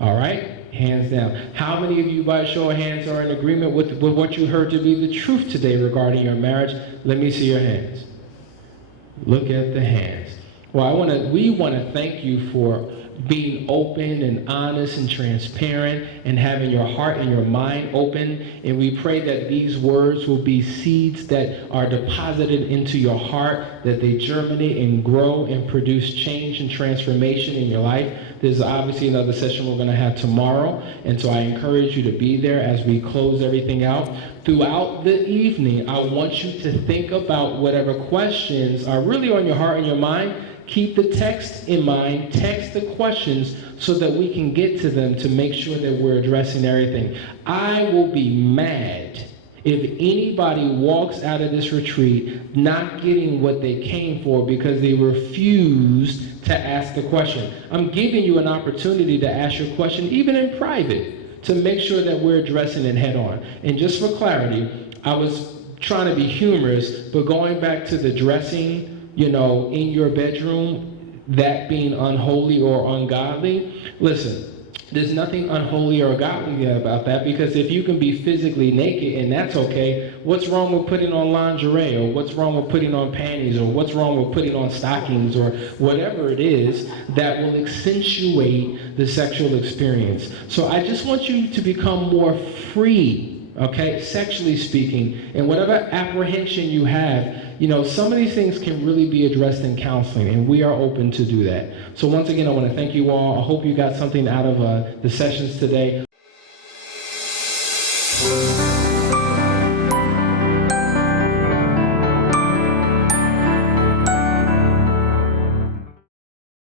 All right? Hands down. How many of you, by a show of hands, are in agreement with what you heard to be the truth today regarding your marriage? Let me see your hands. Look at the hands. Well, we want to thank you for being open and honest and transparent and having your heart and your mind open. And we pray that these words will be seeds that are deposited into your heart, that they germinate and grow and produce change and transformation in your life. There's obviously another session we're going to have tomorrow, and so I encourage you to be there as we close everything out. Throughout the evening, I want you to think about whatever questions are really on your heart and your mind. Keep the text in mind, text the questions so that we can get to them to make sure that we're addressing everything. I will be mad If anybody walks out of this retreat not getting what they came for because they refused to ask the question, I'm giving you an opportunity to ask your question, even in private, to make sure that we're addressing it head on. And just for clarity, I was trying to be humorous, but going back to the dressing, in your bedroom, that being unholy or ungodly, listen, there's nothing unholy or godly about that, because if you can be physically naked and that's okay, what's wrong with putting on lingerie, or what's wrong with putting on panties, or what's wrong with putting on stockings, or whatever it is that will accentuate the sexual experience. So I just want you to become more free, okay, sexually speaking, and whatever apprehension you have, some of these things can really be addressed in counseling, and we are open to do that. So once again, I want to thank you all. I hope you got something out of the sessions today.